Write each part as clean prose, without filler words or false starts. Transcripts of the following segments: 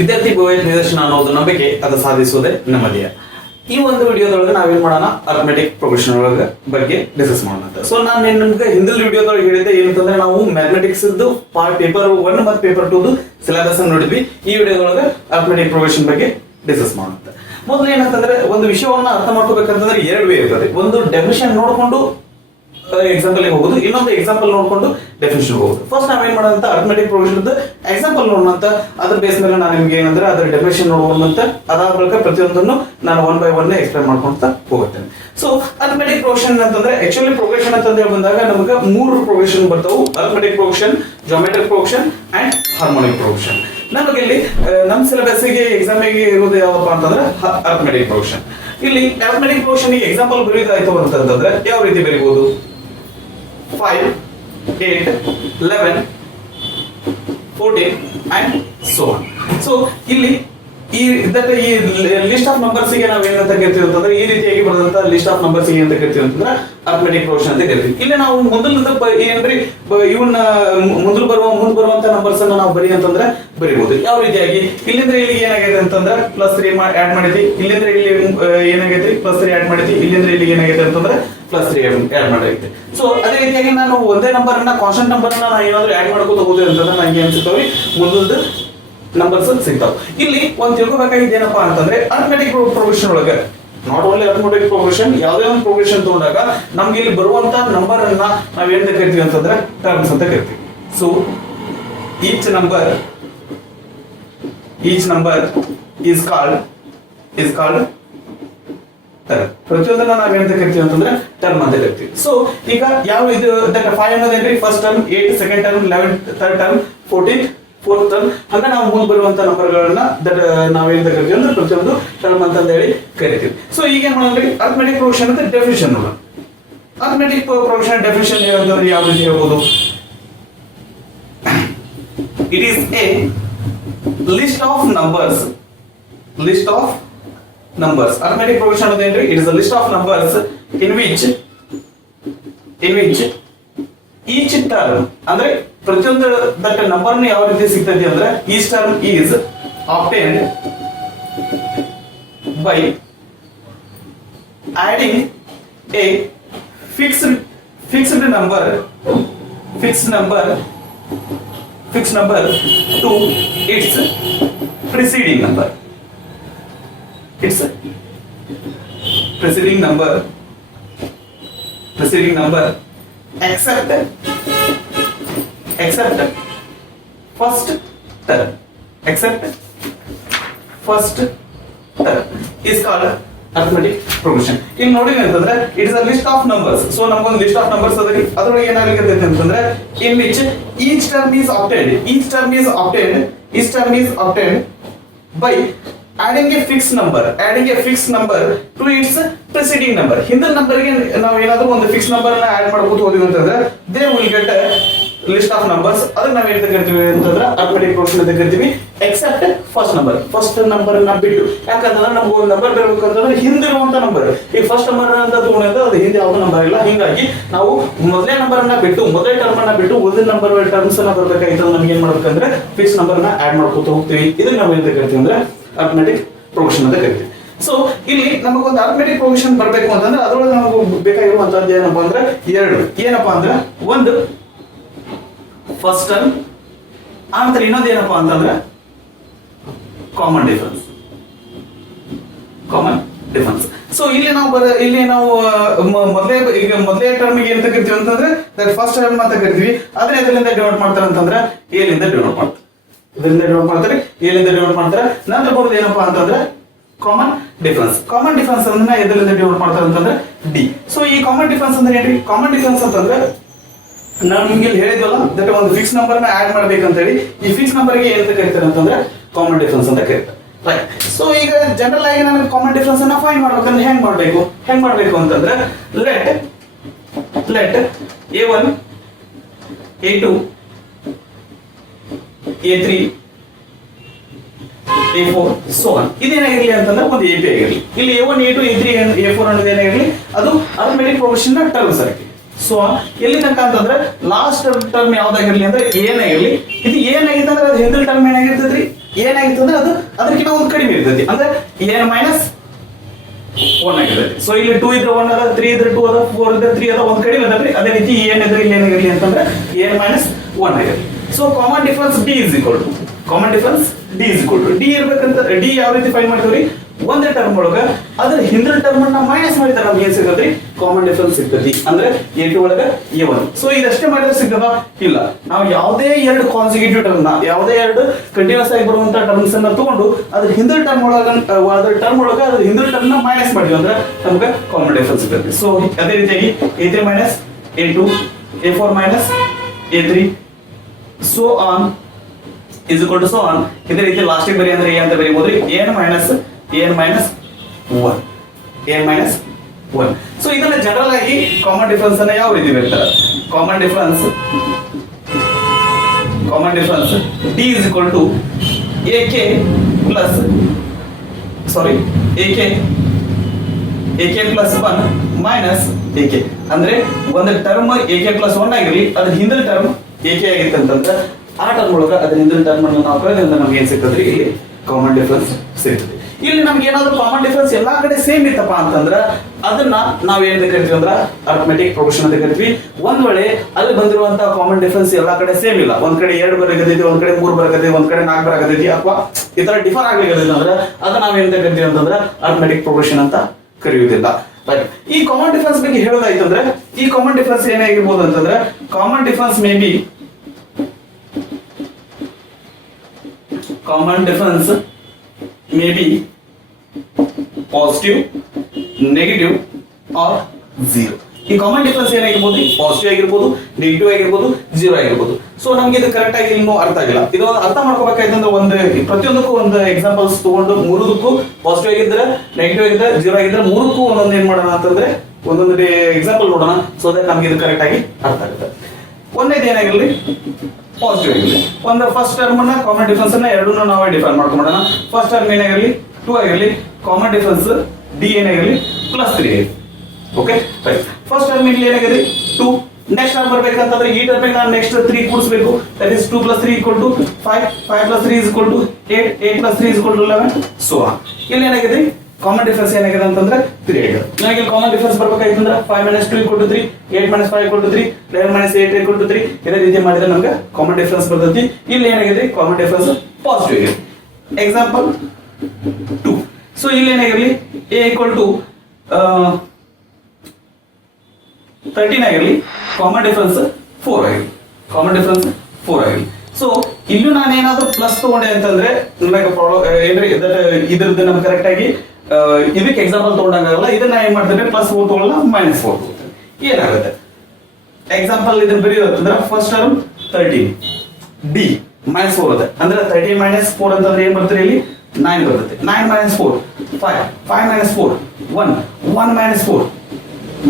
ವಿದ್ಯಾರ್ಥಿ ಭವಿಷ್ಯ ನಿದರ್ಶನ ಅನ್ನೋದು ನಂಬಿಕೆ ಅದು ಸಾಧಿಸುವುದೇ ನೆಮ್ಮದಿಯ. ಈ ಒಂದು ವಿಡಿಯೋದೊಳಗೆ ನಾವೇನ್ ಮಾಡೋಣ, ಅರ್ಥಮೆಟಿಕ್ ಪ್ರೊಫೆಷನ್ ಒಳಗೆ ಬಗ್ಗೆ ಡಿಸ್ಕಸ್ ಮಾಡೋಣ ಅಂತ. ಸೊ ನಾನು ನಿಮ್ಗೆ ಹಿಂದಿನ ವಿಡಿಯೋದೊಳಗೆ ಹೇಳಿದ್ದೆ ಏನಂತಂದ್ರೆ ನಾವು ಮ್ಯಾಥಮೆಟಿಕ್ಸ್ ಪೇಪರ್ 1 ಮತ್ತು ಪೇಪರ್ 2 ಸಿಲೆಬಸ್ ಅನ್ನು ನೋಡಿದ್ವಿ. ಈ ವಿಡಿಯೋದೊಳಗೆ ಅರ್ಥಮೆಟಿಕ್ ಪ್ರೊಫೆಷನ್ ಬಗ್ಗೆ ಡಿಸ್ಕಸ್ ಮಾಡೋಣ ಅಂತ. ಮೊದಲು ಏನಂತಂದ್ರೆ ಒಂದು ವಿಷಯವನ್ನ ಅರ್ಥ ಮಾಡ್ಕೋಬೇಕಂತಂದ್ರೆ ಎರಡು ವೇ ಇರ್ತದೆ. ಒಂದು ಡೆಫಿನಿಷನ್ ನೋಡ್ಕೊಂಡು ಎಕ್ಸಾಂಪಲ್ ಹೋಗುದು, ಇನ್ನೊಂದು ಎಕ್ಸಾಂಪಲ್ ನೋಡ್ಕೊಂಡು ಡೆಫಿನಿಷನ್ ಹೋಗುದು. ಫಸ್ಟ್ ನಾವೇನ್ ಮಾಡೋದಂತ ಅರ್ಥಮೆಟಿಕ್ ಪ್ರೊಫೆಷನ್ ಎಕ್ಸಾಂಪಲ್ ನೋಡೋಣಂತ. ಅದ್ರ ಬೇಸ್ ಮೇಲೆ ನಾನು ನಿಮ್ಗೆ ಏನಂದ್ರೆ ಅದರ ಡೆಫಿನಿಷನ್ ನೋಡುವಂತ ಅದಾದ ಬಳಿಕ ಪ್ರತಿಯೊಂದನ್ನು ನಾನು 1 by 1 ಎಕ್ಸ್ಪ್ಲೇನ್ ಮಾಡ್ಕೊಂತ ಹೋಗುತ್ತೇನೆ. ಸೊ ಅರ್ಥಮೆಟಿಕ್ ಪ್ರೊಫೆಷನ್ ಅಂತಂದ್ರೆ ಆಕ್ಚುಲಿ ಪ್ರೊಫೆಷನ್ ಅಂತಂದ್ರೆ ಬಂದಾಗ ನಮಗೆ 3 ಪ್ರೊಫೆಷನ್ ಬರ್ತಾವು: arithmetic profession, geometric profession and harmonic profession. ನಮಗೆ ಇಲ್ಲಿ ನಮ್ಮ ಸಿಲೆಬಸ್ಗೆ ಎಕ್ಸಾಮಿಗೆ ಇರೋದು ಯಾವಪ್ಪ ಅಂತಂದ್ರೆ ಅರ್ಥಮೆಟಿಕ್ ಪ್ರೊಫೆಷನ್. ಇಲ್ಲಿ ಅರ್ಥಮೆಟಿಕ್ ಪ್ರೊಫೆಷನ್ ಎಕ್ಸಾಂಪಲ್ ಬರೆಯೋದಾಯ್ತು ಅಂತಂದ್ರೆ ಯಾವ ರೀತಿ ಬರೀಬಹುದು? 5, 8, 11, 14 and so on. So ಇಲ್ಲಿ ಈ ಲಿಸ್ಟ್ ಆಫ್ ನಂಬರ್ಸ್ ಗೆ ನಾವು ಏನಂತ ಕರಿತೀವಿ ಅಂತಂದ್ರೆ ಈ ರೀತಿಯಾಗಿ ಬರೆದಂತ ಲಿಸ್ಟ್ ಆಫ್ ನಂಬರ್ಸ್ ಗೆ ಅಂತ ಕರಿತೀವಿ ಅಂತಂದ್ರೆ ಅರ್ಥಮೆಟಿಕ್ ಪ್ರೊಫೆಷನ್ ಅಂತ ಕರಿತೀವಿ. ಇಲ್ಲಿ ನಾವು ಮೊದಲದ ಏನ್ರಿ ಇವನ್ನ ಮುಂದೆ ಬರುವಂತ ನಂಬರ್ಸ್ ಅನ್ನ ನಾವು ಬರಿ ಅಂತಂದ್ರೆ ಬರಿಬಹುದು. ಯಾವ ರೀತಿಯಾಗಿ ಇಲ್ಲಿಂದ ಇಲ್ಲಿಗೆ ಏನಾಗೈತೆ ಅಂತಂದ್ರೆ +3 ಆಡ್ ಮಾಡಿದ್ವಿ, ಇಲ್ಲಿಂದ ಇಲ್ಲಿ ಏನಾಗೈತಿ +3 ಆಡ್ ಮಾಡಿದ್ವಿ, ಇಲ್ಲಿಂದ ಇಲ್ಲಿಗೆ ಏನಾಗೈತೆ ಅಂತಂದ್ರೆ +3 ಆಡ್ ಮಾಡೈತೆ. ಸೊ ಅದೇ ರೀತಿಯಾಗಿ ನಾನು ಒಂದೇ ನಂಬರ್ ಅನ್ನ ಕಾನ್ಸ್ಟೆಂಟ್ ನಂಬರ್ ಅನ್ನ ನಾನು ಏನಾದ್ರೂ ಆಡ್ ಮಾಡ್ಕೋತ ಹೋದ್ರೆ ಅಂತಂದ್ರೆ ನನಗೆ ಏನ್ ಸಿಗ್ತಾವೆ? ಮುಂದದ ನಂಬರ್ಸ್ ಸಿಗ್ತಾವ. ಇಲ್ಲಿ ಒಂದ್ ತಿಳ್ಕೊಬೇಕಾಗಿದ್ದು ಏನಪ್ಪಾ ಅಂತಂದ್ರೆ ಅರ್ಥಮೆಟಿಕ್ ಪ್ರೊಫೆಷನ್ ಒಳಗೆ ನಾಟ್ ಓನ್ಲಿ ಅರ್ಥಮೆಟಿಕ್ ಪ್ರೊಫೆಷನ್, ಯಾವುದೇ ಒಂದು ಪ್ರೊಫೆಷನ್ ತಗೊಂಡಾಗ ನಮ್ಗೆ ಇಲ್ಲಿ ಬರುವಂತ ನಂಬರ್ ಅನ್ನ ನಾವ್ ಏನ್ ಕರಿತೀವಿ ಅಂತಂದ್ರೆ ಟರ್ಮ್ಸ್ ಅಂತ ಕರಿತೀವಿ. So each number is called term. ಪ್ರತಿಯೊಂದನ್ನ ನಾವ್ ಏನಂತ ಕರಿತೀವಿ ಅಂತಂದ್ರೆ ಟರ್ಮ್ ಅಂತ ಕರಿತೀವಿ. ಸೊ ಈಗ ಯಾವ ಇದು 5 ಅನ್ನೋದೇನ್ರಿ first term, 8 second term, 11 third term, 14 fourth term. ಹಂಗ ನಾವು ಮುಂದೆ ಬರುವಂತ ನಂಬರ್ಗಳನ್ನ ನಾವೇನ್ ಕರಿತೀವಿ ಅಂದ್ರೆ ಪ್ರತಿಯೊಂದು ಟರ್ಮ್ ಅಂತ ಹೇಳಿ ಕರಿತೀವಿ. ಸೊ ಈಗ ಏನ್ ಮಾಡೋದ್ರಿ, ಅರ್ಥಮೆಟಿಕ್ ಪ್ರೊಫೆಷನ್ ಅಂತ ಡೆಫಿನಿಷನ್ ನೋಡೋಣ. ಅರ್ಥಮೆಟಿಕ್ ಪ್ರೊಫೆಷನ್ ಡೆಫಿನಿಷನ್ ಏನಂತಂದ್ರೆ ಯಾವ ರೀತಿ ಹೇಳ್ಬೋದು? It is a list of numbers. Arithmetic profession ಅನ್ನೋದೇನ್ರಿ? It is a list of numbers in which each term ಅಂದ್ರೆ ಪ್ರತಿಯೊಂದು ದಟ್ ನಂಬರ್ ಯಾವ ರೀತಿ ಸಿಗ್ತದೆ ಅಂದ್ರೆ each term is obtained by adding a fixed number to its preceding number. except first term is called arithmetic progression. ಇಲ್ಲಿ ನೋಡಿ ಅಂತಂದ್ರೆ it is a list of numbers. So ನಮಗೊಂದು ಲಿಸ್ಟ್ ಆಫ್ ನಂಬರ್ಸ್ ಅದರಿ, ಅದರೊಳಗೆ ಏನಾಗಲಿಕ್ಕೆ ಅಂತಂದ್ರೆ in which each term is obtained by adding a fixed number to its preceding number. ಹಿಂದಿನ ನಂಬರ್ಗೆ ನಾವು ಏನಾದರೂ ಒಂದು ಫಿಕ್ಸ್ ನಂಬರ್ ಅನ್ನ ಆಡ್ ಮಾಡ್ಕೊಂಡು ಹೋದ್ವಿ ಅಂತಂದ್ರೆ they will get a list of numbers. ಅದನ್ನ ನಾವು ಏನಂತ ಕರಿತೀವಿ ಅಂತಂದ್ರೆ ಅರ್ಥಮೆಟಿಕ್ ಪ್ರೊಫೆಷನ್ ಅಂತ ಕರಿತೀವಿ. ಎಕ್ಸೆಪ್ಟ್ ಫಸ್ಟ್ ನಂಬರ್ ಅನ್ನ ಬಿಟ್ಟು. ಯಾಕಂತಂದ್ರೆ ನಮ್ಗೆ ಒಂದು ನಂಬರ್ ಬರಬೇಕಂತಂದ್ರೆ ಹಿಂದಿರುವಂತ ನಂಬರ್, ಈ ಫಸ್ಟ್ ನಂಬರ್ ಅಂತ ತಗೊಂಡ್ರೆ ಅದು ಹಿಂದೆ ಯಾವ್ದು ನಂಬರ್ ಇಲ್ಲ. ಹಿಂಗಾಗಿ ನಾವು ಮೊದಲೇ ನಂಬರ್ ಅನ್ನ ಬಿಟ್ಟು, ಮೊದಲೇ ಟರ್ಮ್ ಅನ್ನ ಬಿಟ್ಟು ಉಳಿದ ನಂಬರ್ ಟರ್ಮ್ಸ್ ಅನ್ನ ಬರ್ಬೇಕಾಯ್ತು ನಮ್ಗೆ ಏನ್ ಮಾಡ್ಬೇಕಂದ್ರೆ ಫಿಕ್ಸ್ ನಂಬರ್ ಅನ್ನ ಆಡ್ ಮಾಡ್ಕೊತ ಹೋಗ್ತೀವಿ. ಇದನ್ನ ನಾವು ಏನಂತ ಕರಿತೀವಿ ಅಂದ್ರೆ ಅರ್ಥಮೆಟಿಕ್ ಪ್ರೊಫೆಷನ್ ಅಂತ ಕರಿತೀವಿ. ಸೊ ಇಲ್ಲಿ ನಮಗೊಂದು ಅರ್ಥಮೆಟಿಕ್ ಪ್ರೊಫೆಷನ್ ಬರಬೇಕು ಅಂತಂದ್ರೆ ಅದರೊಳಗೆ ನಮಗೆ ಬೇಕಾಗಿರುವಂತದ್ದು ಏನಪ್ಪಾ ಅಂದ್ರೆ ಏನಪ್ಪಾ ಅಂದ್ರೆ ಒಂದು ಫಸ್ಟ್ ಟರ್ಮ್, ಆನಂತರ ಇನ್ನೊಂದು ಏನಪ್ಪಾ ಅಂತಂದ್ರೆ ಕಾಮನ್ ಡಿಫರೆನ್ಸ್. ಸೊ ಇಲ್ಲಿ ನಾವು ಮೊದಲೇ ಟರ್ಮ್ ಏನಂತ ಕರಿತೀವಿ ಅಂತಂದ್ರೆ ಫಸ್ಟ್ ಟರ್ಮ್ ಅಂತ ಕರಿತೀವಿ. ಆದ್ರೆ ಅದರಿಂದ ಡಿವೈಡ್ ಮಾಡ್ತಾರೆ ಅಂತಂದ್ರೆ ಎಲಿಂದ ಡಿವೈಡ್ ಮಾಡ್ತಾರೆ. ನಂತರ ಬರೋದು ಏನಪ್ಪಾ ಅಂತಂದ್ರೆ ಕಾಮನ್ ಡಿಫರೆನ್ಸ್ ಅಂದ್ರೆ ಎದರಿಂದ ಡಿವೈಡ್ ಮಾಡ್ತಾರೆ ಅಂತಂದ್ರೆ ಡಿ. ಸೊ ಈ ಕಾಮನ್ ಡಿಫರೆನ್ಸ್ ಅಂದ್ರೆ ಏನ್ರಿ? ಕಾಮನ್ ಡಿಫರೆನ್ಸ್ ಅಂತಂದ್ರೆ ನಾವು ನಿಮ್ಗೆ ಇಲ್ಲಿ ಹೇಳಿದ್ವಲ್ಲ ದಟ್ ಒಂದು ಫಿಕ್ಸ್ ನಂಬರ್ ನ ಆಡ್ ಮಾಡ್ಬೇಕಂತ ಹೇಳಿ, ಈ ಫಿಕ್ಸ್ ನಂಬರ್ ಗೆ ಏನಂತ ಕರೀತಾರೆ ಅಂತಂದ್ರೆ ಕಾಮನ್ ಡಿಫರೆನ್ಸ್ ಅಂತ ಕರೀತಾರೆ. ರೈಟ್. ಸೊ ಈಗ ಜನರಲ್ ಆಗಿ ನಾನು ಕಾಮನ್ ಡಿಫರೆನ್ಸ್ ಅನ್ನ ಫೈಂಡ್ ಮಾಡ್ಬೇಕಂದ್ರೆ ಹೆಂಗ್ ಮಾಡ್ಬೇಕು ಅಂತಂದ್ರೆ let a1 a2 a3 a4 so on ಇದೇನಾಗಿರ್ಲಿ ಅಂತಂದ್ರೆ ಒಂದು ಎಪಿ ಆಗಿರಲಿ. ಇಲ್ಲಿ a1 a2 a3 a4 ಅನ್ನೋದು ಏನಾಗಿರ್ಲಿ ಅದು ಅರ್ಥಮೆಟಿಕ್ ಪ್ರೊಫೆಷನ್ ನ ಟರ್ಮ್ಸ್ ಆಗಿ. ಸೊ ಎಲ್ಲಿ ತನಕ ಅಂತಂದ್ರೆ ಲಾಸ್ಟ್ ಟರ್ಮ್ ಯಾವ್ದಾಗಿರ್ಲಿ ಅಂದ್ರೆ ಏನಾಗಿರ್ಲಿ, ಇದು ಏನಾಗಿತ್ತು ಅಂದ್ರೆ ಅದು ಹಿಂದಿನ ಟರ್ಮ್ ಏನಾಗಿರ್ತದ್ರಿ ಏನಾಗಿತ್ತು ಅಂದ್ರೆ ಅದು ಅದಕ್ಕಿಂತ ಒಂದು ಕಡಿಮೆ ಇರ್ತೈತಿ, ಅಂದ್ರೆ n ಮೈನಸ್ 1 ಆಗಿರ್ತೈತಿ. ಸೊ ಇಲ್ಲಿ 2 ಇದ್ರೆ 1 ಅದ, 3 ಇದ್ರೆ 2 ಅದ, 4 ಇದ್ರೆ 3 ಅದ, ಒಂದು ಕಡಿಮೆ ಅದಲ್ರಿ. ಅದೇ ರೀತಿ ಏನಿದ್ರೆ ಇಲ್ಲಿ ಏನಾಗಿರಲಿ ಅಂತಂದ್ರೆ n ಮೈನಸ್ 1 ಆಗಿರಲಿ. So common difference d is equal to d ಇರ್ಬೇಕಂತ d ಯಾವ ರೀತಿ ಫೈಂಡ್ ಮಾಡ್ತೀವಿ? ಒಂದೇ ಟರ್ಮ್ ಒಳಗ ಅದ್ರ ಹಿಂದಿನ ಟರ್ಮ್ ಅನ್ನ ಮೈನಸ್ ಮಾಡಿದ್ರೆ ನಮ್ಗೆ ಏನ್ ಸಿಗತ್ರಿ? ಕಾಮನ್ ಡಿಫರೆನ್ಸ್ ಸಿಗ್ತೈತಿ, ಅಂದ್ರೆ a2 ಒಳಗ a1. ಸೊ ಇದಷ್ಟೇ ಮಾಡಿದ್ರೆ ಸಿಗ್ತದ? ಇಲ್ಲ. ನಾವು ಯಾವುದೇ ಎರಡು ಕಾನ್ಸಿಕ್ಯೂಟಿವ್ ಟರ್ಮ್ ನ, ಯಾವುದೇ ಎರಡು ಕಂಟಿನ್ಯೂಸ್ ಆಗಿ ಬರುವಂತ ಟರ್ಮ್ಸ್ ಅನ್ನ ತಗೊಂಡು ಅದ್ರ ಹಿಂದಿನ ಟರ್ಮ್ ಒಳಗ ಅದ್ರ ಹಿಂದಿನ ಟರ್ಮ್ ನ ಮೈನಸ್ ಮಾಡಿದ್ವಿ ಅಂದ್ರೆ ನಮ್ಗೆ ಕಾಮನ್ ಡಿಫರೆನ್ಸ್ ಸಿಗ್ತೈತಿ. ಸೊ ಅದೇ ರೀತಿಯಾಗಿ a3 minus a2, a4 minus a3, so on is equal to so on. ಇದೇ ರೀತಿ ಲಾಸ್ಟಿಗೆ ಬರಿ ಅಂದ್ರೆ ಏನ್ ಅಂತ ಬರೀಬಹುದ್ರಿ? n minus 1. ಸೊ ಇದನ್ನ ಜನರಲ್ ಆಗಿ ಕಾಮನ್ ಡಿಫರೆನ್ಸ್ ಅನ್ನ ಯಾವ ರೀತಿ ಬರೀತಾರೆ? Common difference d is equal to ak plus ak plus 1 minus ak. ಅಂದ್ರೆ ಒಂದು ಟರ್ಮ್ ak plus 1 ಆಗಿರಲಿ, ಅದ್ರ ಹಿಂದಿನ ಟರ್ಮ್ ak ಆಗಿತ್ತಂತಂದ್ರೆ ಆ ಟರ್ಮ್ ಒಳಗ ಅದ್ರ ಹಿಂದಿನ ಟರ್ಮ್ ಅನ್ನು ನಾವು ಕಳೆದ್ರೆ ನಮ್ಗೆ ಏನ್ ಸಿಗ್ತದ್ರಿ? ಇಲ್ಲಿ ಕಾಮನ್ ಡಿಫರೆನ್ಸ್ ಸಿಗ್ತದೆ. ಇಲ್ಲಿ ನಮ್ಗೆ ಏನಾದ್ರು ಕಾಮನ್ ಡಿಫರೆನ್ಸ್ ಎಲ್ಲಾ ಕಡೆ ಸೇಮ್ ಇತ್ತಪ್ಪ ಅಂತಂದ್ರ ಅದನ್ನ ನಾವ್ ಏನ್ ಕರಿತೀವಿ ಅಂದ್ರ ಅರಿಥಮೆಟಿಕ್ ಪ್ರೋಗ್ರೆಷನ್ ಅಂತ ಕರಿತೀವಿ. ಒಂದ್ ವೇಳೆ ಅಲ್ಲಿ ಬಂದಿರುವಂತಹ ಕಾಮನ್ ಡಿಫರೆನ್ಸ್ ಎಲ್ಲಾ ಕಡೆ ಸೇಮ್ ಇಲ್ಲ, ಒಂದ್ ಕಡೆ 2 ಬರಕತೈತಿ, ಒಂದ್ ಕಡೆ 3 ಬರಕತೈತಿ, ಒಂದ್ ಕಡೆ 4 ಬರಕತೈತಿ, ಅಥವಾ ಈ ತರ ಡಿಫರ್ ಆಗ್ಲಿಲ್ಲ ಅಂದ್ರೆ ಅದನ್ನ ನಾವ್ ಏನ್ ಕರಿತೀವಿ ಅಂತಂದ್ರ ಅರಿಥಮೆಟಿಕ್ ಪ್ರೋಗ್ರೆಷನ್ ಅಂತ ಕರೆಯುವುದಿಲ್ಲ. ಈ ಕಾಮನ್ ಡಿಫರೆನ್ಸ್ ಬಗ್ಗೆ ಹೇಳೋದಾಯ್ತಂದ್ರೆ ಈ ಕಾಮನ್ ಡಿಫರೆನ್ಸ್ ಏನಾಗಿರ್ಬೋದು ಅಂತಂದ್ರೆ common difference may be positive, negative or zero. ಈ ಕಾಮನ್ ಡಿಫರೆನ್ಸ್ ಏನಾಗಿರ್ಬೋದು? ಪಾಸಿಟಿವ್ ಆಗಿರ್ಬೋದು, ನೆಗೆಟಿವ್ ಆಗಿರ್ಬೋದು, 0 ಆಗಿರ್ಬೋದು. ಸೊ ನಮ್ಗೆ ಇದು ಕರೆಕ್ಟ್ ಆಗಿ ಇನ್ನೂ ಅರ್ಥ ಆಗಿಲ್ಲ. ಇದು ಅರ್ಥ ಮಾಡ್ಕೋಬೇಕಾಯ್ತಂದ್ರೆ ಒಂದು ಪ್ರತಿಯೊಂದಕ್ಕೂ ಒಂದು ಎಕ್ಸಾಂಪಲ್ಸ್ ತಗೊಂಡು ಮೂರದಕ್ಕೂ ಪಾಸಿಟಿವ್ ಆಗಿದ್ರೆ, ನೆಗೆಟಿವ್ ಆಗಿದ್ರೆ, 0 ಆಗಿದ್ರೆ ಮೂರಕ್ಕೂ ಒಂದೊಂದು ಏನ್ ಮಾಡೋಣ ಅಂತಂದ್ರೆ ಒಂದೊಂದು ಎಕ್ಸಾಂಪಲ್ ನೋಡೋಣ. ಸೊ ದಟ್ ನಮ್ಗೆ ಇದು ಕರೆಕ್ಟ್ ಆಗಿ ಅರ್ಥ ಆಗುತ್ತೆ. ಒಂದೇದು ಏನಾಗಿರ್ಲಿ? ಪಾಸಿಟಿವ್ ಆಗಿರಲಿ. ಒಂದು ಫಸ್ಟ್ ಟರ್ಮ್ ಅನ್ನ ಕಾಮನ್ ಡಿಫರೆನ್ಸ್ ಅನ್ನ ಎರಡನ್ನೂ ನಾವೇ ಡಿಫೈನ್ ಮಾಡ್ಕೊಂಡ್ಬಿಡೋಣ. ಫಸ್ಟ್ ಟರ್ಮ್ ಏನಾಗಿರಲಿ? 2 ಆಗಿರಲಿ. Common difference d ಏನಾಗಿರಲಿ? +3 ಆಗಿರಲಿ. Okay right. ಫಸ್ಟ್ ಟರ್ಮ್ ಇಲ್ಲಿ ಏನಾಗಿರಲಿ? 2. ನೆಕ್ಸ್ಟ್ ಟರ್ಮ್ ಬರ್ಬೇಕಂತಂದ್ರೆ ಈ ಟರ್ಮ್ ನಾನು ನೆಕ್ಸ್ಟ್ 3 ಕೂಡಿಸಬೇಕು. That is 2 + 3 = 5, 5 + 3 = 8, 8 + 3 = 11, so on. ಇಲ್ಲಿ ಏನಾಗಿದೆ? ಕಾಮನ್ ಡಿಫರೆನ್ಸ್ ಏನಾಗಿದೆ ಅಂತಂದ್ರೆ 3 ಆಗಿದೆ. ನನಗೆ ಕಾಮನ್ ಡಿಫರೆನ್ಸ್ ಬರ್ಬೇಕಾಯ್ತಂದ್ರೆ 5 - 2 = 3, 8 - 5 = 3, 11 - 8 = 3. ಇದೇ ರೀತಿ ಮಾಡಿದ್ರೆ ನಮಗೆ ಕಾಮನ್ ಡಿಫರೆನ್ಸ್ ಬರ್ತೈತಿ. ಇಲ್ಲಿ ಏನಾಗಿದೆ? ಕಾಮನ್ ಡಿಫರೆನ್ಸ್ ಪಾಸಿಟಿವ್ ಆಗಿದೆ. ಎಕ್ಸಾಂಪಲ್ 2. ಸೊ ಇಲ್ಲಿ ಏನಾಗಿರಲಿ? a = 13 ಆಗಿರಲಿ. ಕಾಮನ್ ಡಿಫರೆನ್ಸ್ 4 ಆಗಿರಲಿ. ಸೊ ಇಲ್ಲೂ ನಾನು ಏನಾದ್ರೂ ಪ್ಲಸ್ ತಗೊಂಡೆ ಅಂತಂದ್ರೆ ನನಗೆ ಏನ್ರಿ ಇದ್ರದ್ದು ನಮ್ಗೆ ಕರೆಕ್ಟ್ ಆಗಿ ಇದಕ್ಕೆ ಎಕ್ಸಾಂಪಲ್ ತಗೊಂಡಾಗಲ್ಲ. ಇದನ್ನ ಏನ್ ಮಾಡ್ತೇನೆ? +4 ತಗೊಳ್ಳಲ್ಲ, -4 ತಗೋತೇನೆ. ಏನಾಗುತ್ತೆ? ಎಕ್ಸಾಂಪಲ್ ಇದನ್ನ ಬರೆಯೋದಂದ್ರೆ ಫಸ್ಟ್ ಟರ್ಮ್ 13 d -4 ಇದೆ. ಅಂದ್ರೆ 13 - 4 ಅಂತಂದ್ರೆ ಏನ್ ಬರ್ತದೆ? ಇಲ್ಲಿ 9 ಬರುತ್ತೆ. 9 - 4 5, 5 - 4 1, 1 - 4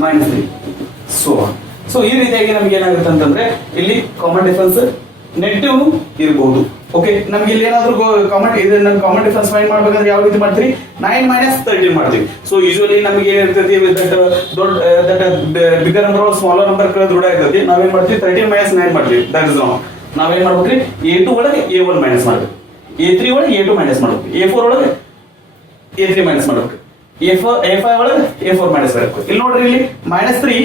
-3, so on. ಸೊ ಈ ರೀತಿಯಾಗಿ ನಮ್ಗೆ ಏನಾಗುತ್ತೆ ಅಂತಂದ್ರೆ ಇಲ್ಲಿ ಕಾಮನ್ ಡಿಫರೆನ್ಸ್ ನೆಗೆಟಿವ್ ಇರಬಹುದು. ಓಕೆ, ನಮ್ಗೆ ಇಲ್ಲಿ ಏನಾದ್ರು ಕಾಮನ್ ಡಿಫರೆನ್ಸ್ ಫೈಂಡ್ ಮಾಡ್ಬೇಕಂದ್ರೆ ಯಾವ ರೀತಿ ಮಾಡ್ತೀವಿ? 9 - 13 ಮಾಡ್ತೀವಿ. ಸೊ ಯೂಶುವಲಿ ನಮಗೆ ಏನಿರ್ತೈತಿ? ಬಿಗರ್ ನಂಬರ್ ಸ್ಮಾಲರ್ ನಂಬರ್ ದೃಢ ಇರ್ತೈತಿ. ನಾವೇನ್ ಮಾಡ್ತೀವಿ? 13 - 9 ಮಾಡ್ತೀವಿ. That is wrong. ನಾವೇನ್ ಮಾಡ್ಬೇಕ್ರಿ? a2 ಒಳಗೆ a1 ಮೈನಸ್ ಮಾಡ್ಬೇಕು, a3 ಒಳಗೆ a2 ಮೈನಸ್ ಮಾಡ್ಬೇಕು, a4 ಒಳಗೆ a3 ಮೈನಸ್ ಮಾಡ್ಬೇಕು, a5 ಒಳಗೆ a4 ಮೈನಸ್ ಮಾಡ್ಬೇಕು. ಇಲ್ಲಿ ನೋಡ್ರಿ, ಇಲ್ಲಿ -3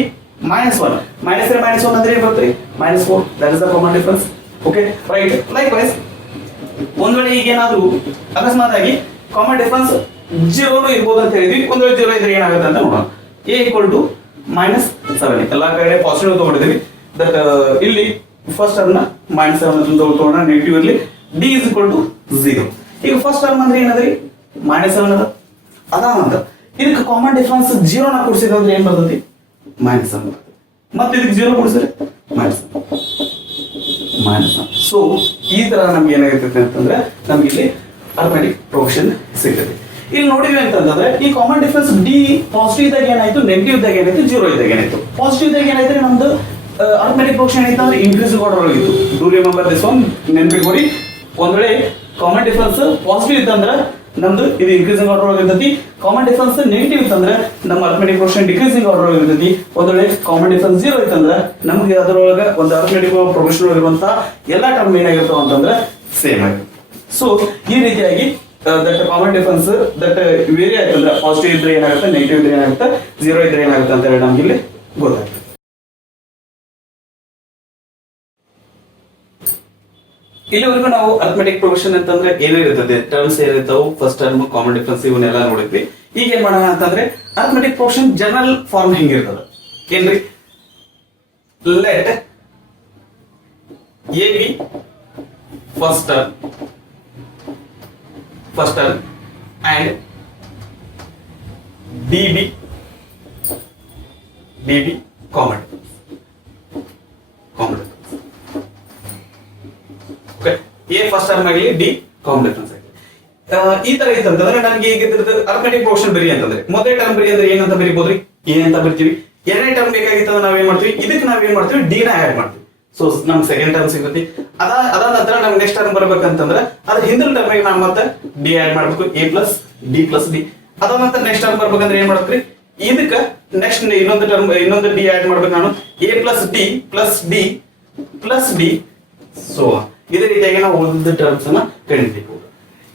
-1, -3 -1 ಅಂದ್ರೆ ಏನ್ ಬರುತ್ತೆ? -4. That is the common difference. Okay right. Likewise ಒಂದ್ ವೇಳೆ ಈಗ ಏನಾದ್ರು ಅಕಸ್ಮಾತ್ ಆಗಿ ಕಾಮನ್ ಡಿಫರೆನ್ಸ್ 0 ಇರ್ಬೋದು ಅಂತ ಹೇಳಿದ್ವಿ. ಒಂದ್ ವೇಳೆ 0 ಇದ್ರೆ ಏನಾಗುತ್ತೆ ಅಂತ ನೋಡೋಣ. a = -7. ಎಲ್ಲಾ ಕಡೆ ಪಾಸಿಟಿವ್ ತಗೊಂಡಿದ್ದೀವಿ. ದಟ್ ಇಲ್ಲಿ ಫಸ್ಟ್ ಟರ್ಮ್ ನ -7 ಅಂತ ತಗೊಳ್ಳೋಣ. ನೆಗೆಟಿವ್ ಇರಲಿ. d = 0. ಈಗ ಫಸ್ಟ್ ಟರ್ಮ್ ಅಂದ್ರೆ ಏನದ್ರಿ? -7 ಅದ ಅಂತ. ಇದಕ್ಕೆ ಕಾಮನ್ ಡಿಫರೆನ್ಸ್ 0 ನ ಕೂಡಿಸಿದ್ರೆ ಅಂದ್ರೆ ಏನ್ ಬರ್ತೈತಿ? -7 ಬರ್ತದೆ. ಮತ್ತೆ ಇದಕ್ಕೆ 0 ಕೂಡಿಸಿದ್ರೆ -1. ಸೊ ಈ ತರ ನಮ್ಗೆ ಏನಾಗುತ್ತೆ ಅಂತಂದ್ರೆ ನಮ್ಗೆ ಇಲ್ಲಿ ಅರಿಥಮೆಟಿಕ್ ಪ್ರೋಗ್ರೆಷನ್ ಸಿಗ್ತದೆ. ಇಲ್ಲಿ ನೋಡಿದ್ವಿ ಅಂತಂದ್ರೆ ಈ ಕಾಮನ್ ಡಿಫರೆನ್ಸ್ d ಪಾಸಿಟಿವ್ ಇದ್ದಾಗ ಏನಾಯ್ತು, ನೆಗೆಟಿವ್ ಇದ್ದಾಗ ಏನಾಯ್ತು, 0 ಇದ್ದಾಗ ಏನಾಯ್ತು. ಪಾಸಿಟಿವ್ ಇದ್ದಾಗ ಏನಾಯ್ತು? ನಮ್ದು ಅರಿಥಮೆಟಿಕ್ ಪ್ರೋಗ್ರೆಷನ್ ಏನಾಯ್ತು ಅಂದ್ರೆ ಇನ್ಕ್ರೀಸಿಂಗ್ ಆರ್ಡರ್ ಒಳಗಿತ್ತು. ಡೂ ರಿಮೆಂಬರ್ ದಿಸ್ ಒನ್, ನೆನಪಿಟ್ಕೊಡಿ. ಒಂದ್ ವೇಳೆ ಕಾಮನ್ ಡಿಫರೆನ್ಸ್ ಪಾಸಿಟಿವ್ ಇತ್ತಂದ್ರೆ ನಮ್ದು ಇದು ಇನ್ಕ್ರೀಸಿಂಗ್ ಆರ್ಡರ್ ಒಳಗೆ ಇರ್ತೈತಿ. ಕಾಮನ್ ಡಿಫರೆನ್ಸ್ ನೆಗೆಟಿವ್ ಇತ್ತಂದ್ರೆ ನಮ್ಮ ಅರಿಥಮೆಟಿಕ್ ಪ್ರೋಗ್ರೆಷನ್ ಡಿಕ್ರೀಸಿಂಗ್ ಆರ್ಡರ್ ಒಳಗೆ ಇರ್ತೈತಿ. ಒಂದ್ ವೇಳೆ ಕಾಮನ್ ಡಿಫರೆನ್ಸ್ 0 ಇತ್ತಂದ್ರೆ ನಮ್ಗೆ ಅದರೊಳಗೆ ಒಂದು ಅರಿಥಮೆಟಿಕ್ ಪ್ರೋಗ್ರೆಷನ್ ಇರುವಂತಹ ಎಲ್ಲಾ ಟರ್ಮ್ ಏನಾಗಿರ್ತಾವ ಅಂತಂದ್ರೆ ಸೇಮ್ ಆಗಿ. ಸೊ ಈ ರೀತಿಯಾಗಿ that common difference that vary ಆಯ್ತಂದ್ರೆ ಪಾಸಿಟಿವ್ ಇದ್ರೆ ಏನಾಗುತ್ತೆ, ನೆಗೆಟಿವ್ ಇದ್ರೆ ಏನಾಗುತ್ತೆ, 0 ಇದ್ರೆ ಏನಾಗುತ್ತೆ ಅಂತ ಹೇಳಿ ನಮ್ಗೆ ಇಲ್ಲಿ ಗೊತ್ತಾಗ್ತದೆ. ಇಲ್ಲಿವರೆಗೂ ನಾವು ಅರ್ಥಮೆಟಿಕ್ ಪ್ರೋಗ್ರೆಷನ್ ಅಂತಂದ್ರೆ ಏನಿರ್ತದೆ, ಟರ್ಮ್ಸ್ ಏನಿರ್ತಾವೆ, ಫಸ್ಟ್ ಟರ್ಮ್, ಕಾಮನ್ ಡಿಫರೆನ್ಸ್ ಇವನ್ನೆಲ್ಲ ನೋಡಿದ್ವಿ. ಈಗ ಏನ್ ಮಾಡೋಣ ಅಂತಂದ್ರೆ ಅರ್ಥಮೆಟಿಕ್ ಪ್ರೋಗ್ರೆಷನ್ ಜನರಲ್ ಫಾರ್ಮ್ ಹೆಂಗಿರ್ತದ ಏನ್ರಿ, let A B first term and bb common okay. A first term ಆಗಲಿ, ಡಿ ಕಾಮನ್ ಡಿಫರೆನ್ಸ್ ಆಗಲಿ. ಈ ತರ ಇತ್ತಂತಂದ್ರೆ ನನಗೆ ಈಗ ಅರ್ಥಮೆಟಿಕ್ ಪ್ರೋಗ್ರೆಷನ್ ಬರಿ ಅಂತಂದ್ರೆ ಮೊದಲೇ ಟರ್ಮ್ ಬರಿ ಅಂದ್ರೆ ಏನಂತ ಬರಿಬೋದ್ರಿ, ಎ ಅಂತ ಬರ್ತೀವಿ. ಎರಡನೇ ಟರ್ಮ್ ಬೇಕಾಗಿತ್ತಂದ್ರೆ ನಾವೇನ್ ಮಾಡ್ತೀವಿ, ಇದಕ್ಕೆ ನಾವೇನ್ ಮಾಡ್ತೀವಿ, ಡಿ ನ ಆಡ್ ಮಾಡ್ತೀವಿ. ಸೊ ನಮ್ಗೆ ಸೆಕೆಂಡ್ ಟರ್ಮ್ ಸಿಗುತ್ತೆ. ಅದಾದ ನಂತರ ನಮ್ಗೆ ನೆಕ್ಸ್ಟ್ ಟರ್ಮ್ ಬರ್ಬೇಕಂತಂದ್ರೆ ಅದ್ರ ಹಿಂದಿನ ಟರ್ಮ್ ನಾವು ಮತ್ತೆ ಡಿ ಆಡ್ ಮಾಡ್ಬೇಕು, A plus d plus D. ಅದಾದ ನಂತರ ನೆಕ್ಸ್ಟ್ ಟರ್ಮ್ ಬರ್ಬೇಕಂದ್ರೆ ಏನ್ ಮಾಡ್ತೀವಿ, ಇದಕ್ಕೆ ನೆಕ್ಸ್ಟ್ ಇನ್ನೊಂದು ಡಿ ಆಡ್ ಮಾಡ್ಬೇಕು ನಾನು, A plus d plus d plus D. So ಇದೇ ರೀತಿಯಾಗಿ ನಾವು ಉಳಿದ ಟರ್ಮ್ಸ್ ಅನ್ನ ಕಂಡಿದ್ದೀವಿ.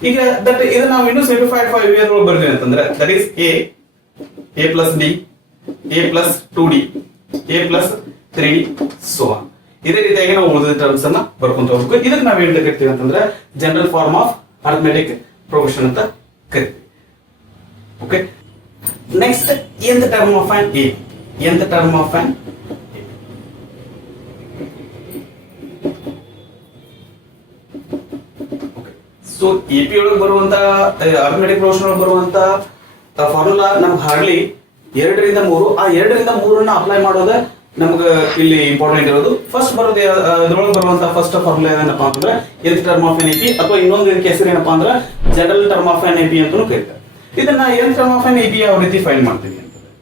ಈಗ ದಟ್ ಇದು ನಾವು ಇನ್ನೂ ಸಿಂಪ್ಲಿಫೈಡ್ ಫಾರ್ ವೇರ್ ಒಳಗೆ ಬರ್ತೀವಿ ಅಂತಂದ್ರೆ that is A plus D, A plus 2d, A plus 3d. So ಇದೇ ರೀತಿಯಾಗಿ ನಾವು ಉಳಿದ ಟರ್ಮ್ಸ್ ಅನ್ನ ಬರ್ಕೊಂತ ಹೋಗ್ಬೇಕು. ಇದಕ್ಕೆ ನಾವು ಏನ್ ಕರಿತೀವಿ ಅಂತಂದ್ರೆ general form of arithmetic progression ಅಂತ ಕರಿತೀವಿ. Okay. Next nth term of an A, nth term of an so A P ಒಳಗೆ ಬರುವಂತ ಅರ್ಥಮೆಟಿಕ್ ಪ್ರೋಗ್ರೆಷನ್ ಒಳಗೆ ಬರುವಂತ ಫಾರ್ಮುಲಾ ನಮ್ಗೆ ಹಾರ್ಡ್ಲಿ 2 ರಿಂದ 3, ಆ 2 ರಿಂದ 3 ಅಪ್ಲೈ ಮಾಡೋದ ನಮ್ಗೆ ಇಲ್ಲಿ ಇಂಪಾರ್ಟೆಂಟ್ ಇರೋದು. ಫಸ್ಟ್ ಬರೋದು ಅದ್ರೊಳಗೆ ಬರುವಂತ ಫಸ್ಟ್ ಫಾರ್ಮುಲಾ ಏನಪ್ಪಾ ಅಂತಂದ್ರೆ nth term of N A P, ಅಥವಾ ಇನ್ನೊಂದು ಇದಕ್ಕೆ ಹೆಸರು ಏನಪ್ಪಾ ಅಂದ್ರೆ general term of N A P ಅಂತಾನೂ ಕರೀತಾರೆ. ಇದನ್ನ nth term of N A P ಯಾವ ರೀತಿ ಫೈಂಡ್ ಮಾಡ್ತೀವಿ ಅಂತಂದ್ರೆ,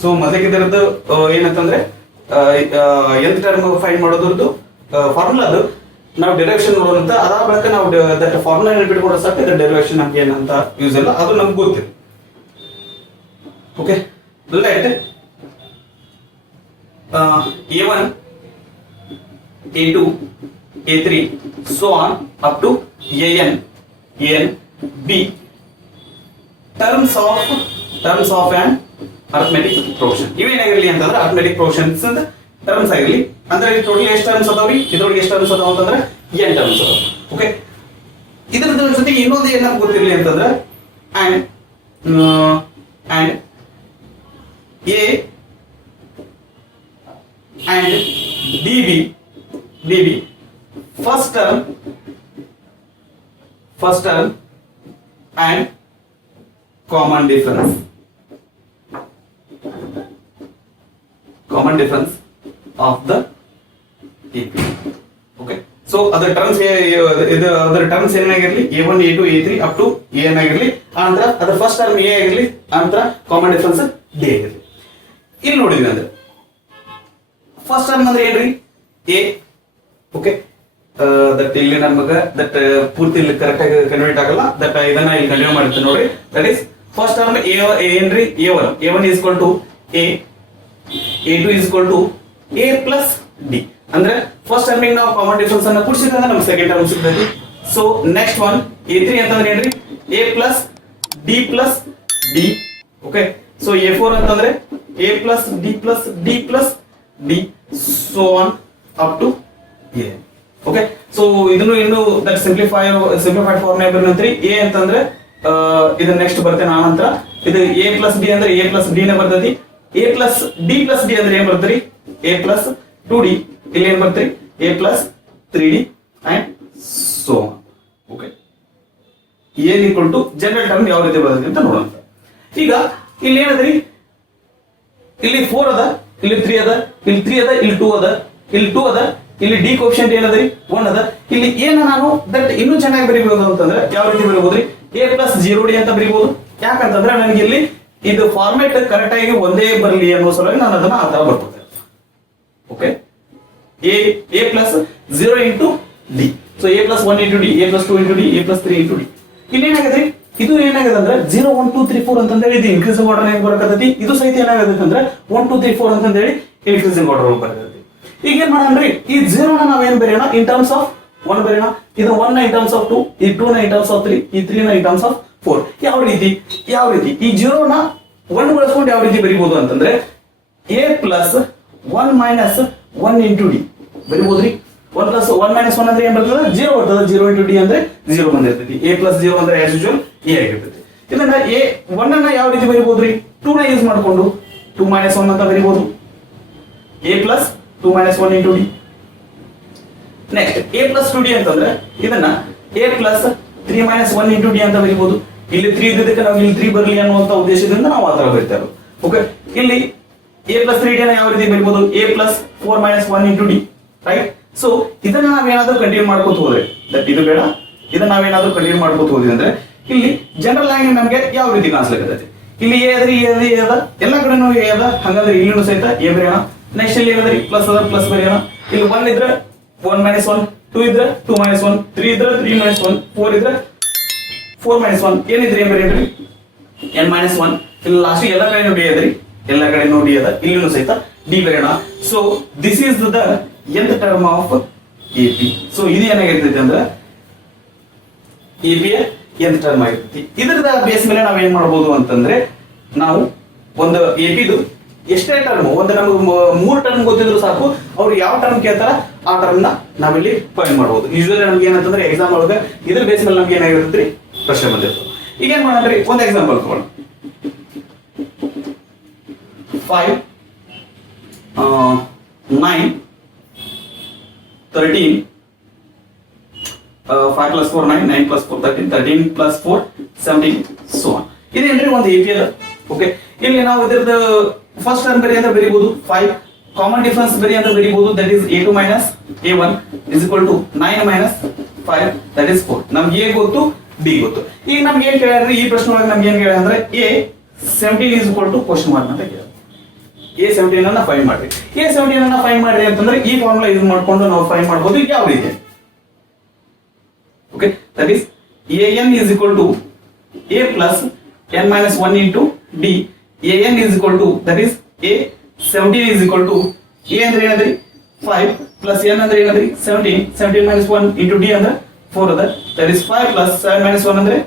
ಸೊ ಮೊದಲಿಗೆ ಇದರದ್ದು ಏನಂತಂದ್ರೆ nth ಟರ್ಮ್ ಫೈಂಡ್ ಮಾಡೋದ್ರದ್ದು ಫಾರ್ಮುಲಾದು ನಾವು ಡೆರಿವೇಷನ್ ನೋಡೋದಂತ, ಅದಾದ ಬಳಿಕ ನಾವು ದಟ್ ಫಾರ್ಮುಲಾ ನೆನಪಿಟ್ಕೊಳ್ಳೋ ಸಾಕು. ಇದರ ಡೆರಿವೇಷನ್ ನಮ್ಗೆ ಏನಂತ ಯೂಸ್ ಇಲ್ಲ, ಅದು ನಮ್ಗೆ ಗೊತ್ತಿದೆ. Okay. Let a1 a2 a3 so on up to an b terms of an arithmetic progression. ಇವೇನಾಗಿರಲಿ ಅಂತಂದ್ರೆ ಅರ್ಥಮೆಟಿಕ್ ಪ್ರೋಗ್ರೆಷನ್ಸ್ ಅಂತ ಟರ್ಮ್ಸ್ ಆಗಿರಲಿ. ಅಂದ್ರೆ ಟೋಟಲ್ ಎಷ್ಟು ಟರ್ಮ್ಸ್ ಅದಾವ್ರಿ, ಇದ್ರೊಳಗೆ ಎಷ್ಟು ಟರ್ಮ್ಸ್ ಅದಾವ ಅಂತಂದ್ರೆ n ಟರ್ಮ್ಸ್ ಅದಾವ. ಓಕೆ. ಇದರ ಜೊತೆಗೆ ಇನ್ನೊಂದು ಏನ್ ನಮ್ಗೆ ಗೊತ್ತಿರಲಿ ಅಂತಂದ್ರೆ and a and db first term and common difference of the EP. Okay. So other terms ಏನಾಗಿರಲಿ, a1 a2 a3 up to an ಆಗಿರಲಿ, ಆನಂತರ ಅದರ ಫಸ್ಟ್ ಟರ್ಮ್ a ಆಗಿರಲಿ, ಆನಂತರ ಕಾಮನ್ ಡಿಫರೆನ್ಸ್ d ಆಗಿರಲಿ. ಇಲ್ಲಿ ನೋಡಿದ್ವಿ ಅಂದ್ರೆ ಫಸ್ಟ್ ಟರ್ಮ್ ಅಂದ್ರೆ ಏನ್ರಿ, ಎ. ಓಕೆ. ದಟ್ ಇಲ್ಲಿ ನಮಗೆ ದಟ್ ಪೂರ್ತಿ ಇಲ್ಲಿ ಕರೆಕ್ಟ್ ಆಗಿ ಕನ್ವರ್ಟ್ ಆಗಲ್ಲ, ದಟ್ ಇದನ್ನ ಇಲ್ಲಿ ಕಂಟಿನ್ಯೂ ಮಾಡ್ತೀನಿ ನೋಡಿ. ದಟ್ ಇಸ್ ಫಸ್ಟ್ ಟರ್ಮ್ ಏನ್ರಿ, a1 is equal to a, a2 is equal to a plus d. ಅಂದ್ರೆ ಫಸ್ಟ್ ಟರ್ಮ್ ನಾವು ಕಾಮನ್ ಡಿಫರೆನ್ಸ್ ಅನ್ನ ಕೂಡಿಸಿದ್ರೆ ನಮಗೆ ಸೆಕೆಂಡ್ ಟರ್ಮ್ ಸಿಗ್ತೈತಿ. ಸೊ ನೆಕ್ಸ್ಟ್ ಒನ್ a3 ಅಂತಂದ್ರೆ ಏನ್ರಿ, a plus d plus d. Okay. So a4 ಅಂತಂದ್ರೆ a plus d plus d plus d so on up to a. Okay. So ಇದನ್ನು ಇನ್ನು that simplified form ಬರ್ತೈತಿ. a ಅಂತಂದ್ರೆ ಇದು next ಬರ್ತೇನೆ ಆನಂತರ ಇದು a plus d ಅಂದ್ರೆ a plus d ನೇ ಬರ್ತೈತಿ. a plus d plus d ಅಂದ್ರೆ ಏನ್ ಬರ್ತೈತಿ, a plus 2d. ಇಲ್ಲಿ ಏನ್ ಬರ್ತೈತಿ, a plus 3d and so on. Okay. n equal to general term ಯಾವ ರೀತಿ ಬರ್ತೈತಿ ಅಂತ ನೋಡೋಣ. ಈಗ ಇಲ್ಲಿ ಏನದ್ರಿ, ಇಲ್ಲಿ 4 ಅದ, ಇಲ್ಲಿ 3 ಅದ, ಇಲ್ಲಿ 3 ಅದ, ಇಲ್ಲಿ 2 ಅದ, ಇಲ್ಲಿ 2 ಅದ, ಇಲ್ಲಿ ಡಿ ಕೋಎಫಿಷಿಯಂಟ್ ಏನದರಿ 1 ಅದ. ಇಲ್ಲಿ ಏನ ನಾನು ದಟ್ ಇನ್ನೂ ಚೆನ್ನಾಗಿ ಬರೀಬಹುದು ಅಂತಂದ್ರೆ ಯಾವ ರೀತಿ ಬರೀಬಹುದ್ರಿ, a plus 0d ಅಂತ ಬರೀಬಹುದು. ಯಾಕಂತಂದ್ರೆ ನನಗೆ ಇಲ್ಲಿ ಇದು ಫಾರ್ಮ್ಯಾಟ್ ಕರೆಕ್ಟ್ ಆಗಿ ಒಂದೇ ಬರಲಿ ಅನ್ನೋ ಸಲುವಾಗಿ ನಾನು ಅದನ್ನ ಆ ತರ ಬರ್ತೀನಿ. Okay. a plus 0 into d. So a plus 1 into d, a plus 2 into d, a plus 3 into d. ಇಲ್ಲಿ ಏನಾಗದ್ರಿ, ಇದು ಏನಾಗಿದೆ ಅಂದ್ರೆ 0 1 2 3 4 ಅಂತಂದ್ರೆ ಇದು ಇನ್ಕ್ರೀಸಿಂಗ್ ಆರ್ಡರ್ ಹೆಂಗ್ ಬರಕತ್ತೈತಿ, ಇದು ಸಹಿತ ಏನಾಗತ್ತೆ ಅಂದ್ರೆ 1 2 3 4 ಅಂತಂದೇಳಿ ಇನ್ಕ್ರೀಸಿಂಗ್ ಆರ್ಡರ್ ಬರ್ತೈತಿ. ಈಗ ಏನ್ ಮಾಡೋಣ್ರಿ, ಈ 0 ನ ನಾವೇನ್ ಬರೆಯೋಣ ಇನ್ ಟರ್ಮ್ಸ್ ಆಫ್ 1 ಬರೆಯೋಣ. ಇದು 1 in terms of 2, ಈ 2 in terms of 3, ಈ 3 in terms of 4. ಯಾವ ರೀತಿ ಈ 0 ನ 1 ಬಳಸ್ಕೊಂಡು ಯಾವ ರೀತಿ ಬರಿಬಹುದು ಅಂತಂದ್ರೆ a plus 1 minus 1 into d ಬರಿಬಹುದ್ರಿ. 1 plus 1 minus 1 ಅಂದ್ರೆ ಏನ್ ಬರ್ತದೆ? 0 ಬರ್ತದೆ. 0 into d ಅಂದ್ರೆ 0 ಬಂದಿರ್ತೈತಿ. a plus 0 ಅಂದ್ರೆ as usual a ಆಗಿರ್ತೈತಿ. ಇದನ್ನ a 1 ಅನ್ನ ಯಾವ ರೀತಿ ಬರಿಬಹುದ್ರಿ? 2 ನ ಯೂಸ್ ಮಾಡ್ಕೊಂಡು 2 minus 1 ಅಂತ ಬರಿಬಹುದು. a plus 2 minus 1 into d. Next a plus 2d ಅಂತಂದ್ರೆ ಇದನ್ನ a plus 3 minus 1 into d ಅಂತ ಬರಿಬಹುದು. ಇಲ್ಲಿ 3 ಇದ್ದಕ್ಕೆ ನಾವು ಇಲ್ಲಿ 3 ಬರಲಿ ಅನ್ನುವಂತ ಉದ್ದೇಶದಿಂದ ನಾವು ಆ ತರ ಬರೀತಾ ಇರೋದು. ಓಕೆ, ಇಲ್ಲಿ a plus 3d ಅನ್ನ ಯಾವ ರೀತಿ ಬರಿಬಹುದು? a plus 4 minus 1 into d, right? So ಇದನ್ನ ನಾವೇನಾದ್ರೂ ಕಂಟಿನ್ಯೂ ಮಾಡ್ಕೋತ ಹೋದ್ರೆ, ಇದು ಬೇಡ, ಇದನ್ನ ನಾವೇನಾದ್ರೂ ಕಂಟಿನ್ಯೂ ಮಾಡ್ಕೋತ ಹೋದ್ವಿ ಅಂದ್ರೆ ಇಲ್ಲಿ ಜನರಲ್ ಆಗಿ ನಮಗೆ ಯಾವ ರೀತಿ ಕಾಣಿಸ್ಲಿಕ್ಕೆ ಇಲ್ಲಿ a ಅದ್ರಿ a ಅದ ಎಲ್ಲ ಕಡೆನೂ a ಅದ, ಹಾಗಾದ್ರೆ ಇಲ್ಲಿನೂ ಸಹಿತ a ಬರೆಯೋಣ. ನೆಕ್ಸ್ಟ್ ಇಲ್ಲಿ ಏನದ್ರಿ ಪ್ಲಸ್ ಅದ, ಪ್ಲಸ್ ಬರೆಯೋಣ. ಇಲ್ಲಿ 1 ಇದ್ರೆ 1 minus 1, 2 ಇದ್ರೆ 2 minus 1, 3 ಇದ್ರೆ 3 minus 1, 4 ಇದ್ರೆ 4 minus 1, ಏನಿದ್ರೆ ಏನ್ ಬರೆಯನ್ರಿ n minus 1. ಇಲ್ಲಿ ಲಾಸ್ಟ್ ಎಲ್ಲ ಕಡೆ ನೋಡಿ ಅದ್ರಿ, ಎಲ್ಲ ಕಡೆ ನೋಡಿ ಅದ, ಇಲ್ಲಿನೂ ಸಹಿತ d ಬರೆಯೋಣ. So this is the nth term of AP. So ಇದು ಏನಾಗಿರ್ತೈತಿ ಅಂದ್ರೆ AP ಯ nth ಟರ್ಮ್ ಆಗಿರ್ತೈತಿ. ಇದರದ ಬೇಸ್ ಮೇಲೆ ನಾವ್ ಏನ್ ಮಾಡಬಹುದು ಅಂತಂದ್ರೆ ನಾವು ಒಂದು AP ದು ಎಷ್ಟೇ ಟರ್ಮ್, ಒಂದು ನಮಗೆ 3 ಟರ್ಮ್ ಗೊತ್ತಿದ್ರು ಸಾಕು, ಅವ್ರು ಯಾವ ಟರ್ಮ್ ಕೇಳ್ತಾರ ಆ ಟರ್ಮ್ ನ ನಾವಿಲ್ಲಿ ಫೈಂಡ್ ಮಾಡಬಹುದು. ಯೂಶುವಲಿ ನಮ್ಗೆ ಏನಂತಂದ್ರೆ ಎಕ್ಸಾಮ್ ಒಳಗೆ ಇದ್ರ ಬೇಸ್ ಮೇಲೆ ನಮ್ಗೆ ಏನಾಗಿರುತ್ತೆ ಪ್ರಶ್ನೆ ಬಂದಿರ್ತದೆ. ಈಗ ಏನ್ ಮಾಡೋಣ್ರಿ, ಒಂದು ಎಕ್ಸಾಂಪಲ್ ತಗೊಳ್ಳೋಣ. 5 9 13 5 plus 4 9, 9 plus 4 13, 13 plus 4 17, so on. ಇದೇನ್ರಿ ಒಂದು AP ಅದ. ಓಕೆ, ಇಲ್ಲಿ ನಾವು ಇದರದ ಫಸ್ಟ್ ಟರ್ಮ್ ಬರಿ ಅಂದ್ರೆ ಬರಿಬಹುದು 5, ಕಾಮನ್ ಡಿಫರೆನ್ಸ್ ಬರಿ ಅಂದ್ರೆ ಬರಿಬಹುದು, that is a2 minus a1 is equal to 9 minus 5, that is 4. ನಮ್ಗೆ a ಗೊತ್ತು, b ಗೊತ್ತು. ಈಗ ನಮ್ಗೆ ಏನ್ ಕೇಳ್ಯಾರ ಈ ಪ್ರಶ್ನೆ ಒಳಗೆ, ನಮ್ಗೆ ಏನ್ ಕೇಳ್ಯಾರ ಅಂದ್ರೆ a 17 is equal to question mark ಅಂತ ಕೇಳ್ಯಾರ. a 17 ಅನ್ನ ಫೈಂಡ್ ಮಾಡ್ರಿ. a 17 ಅನ್ನ ಫೈಂಡ್ ಮಾಡ್ರಿ ಅಂತಂದ್ರೆ ಈ ಫಾರ್ಮುಲಾ ಯೂಸ್ ಮಾಡ್ಕೊಂಡು ನಾವು ಫೈಂಡ್ ಮಾಡಬಹುದು. ಯಾವ ರೀತಿ? Okay, that is an is equal to a plus n minus 1 into d. an is equal to, that is a 17 is equal to a ಅಂದ್ರೆ ಏನಂದ್ರಿ 5 plus n ಅಂದ್ರೆ ಏನಂದ್ರಿ 17, 17 minus 1 into d ಅಂದ್ರೆ 4 ಅದ, that is 5 plus 7 minus 1 ಅಂದ್ರೆ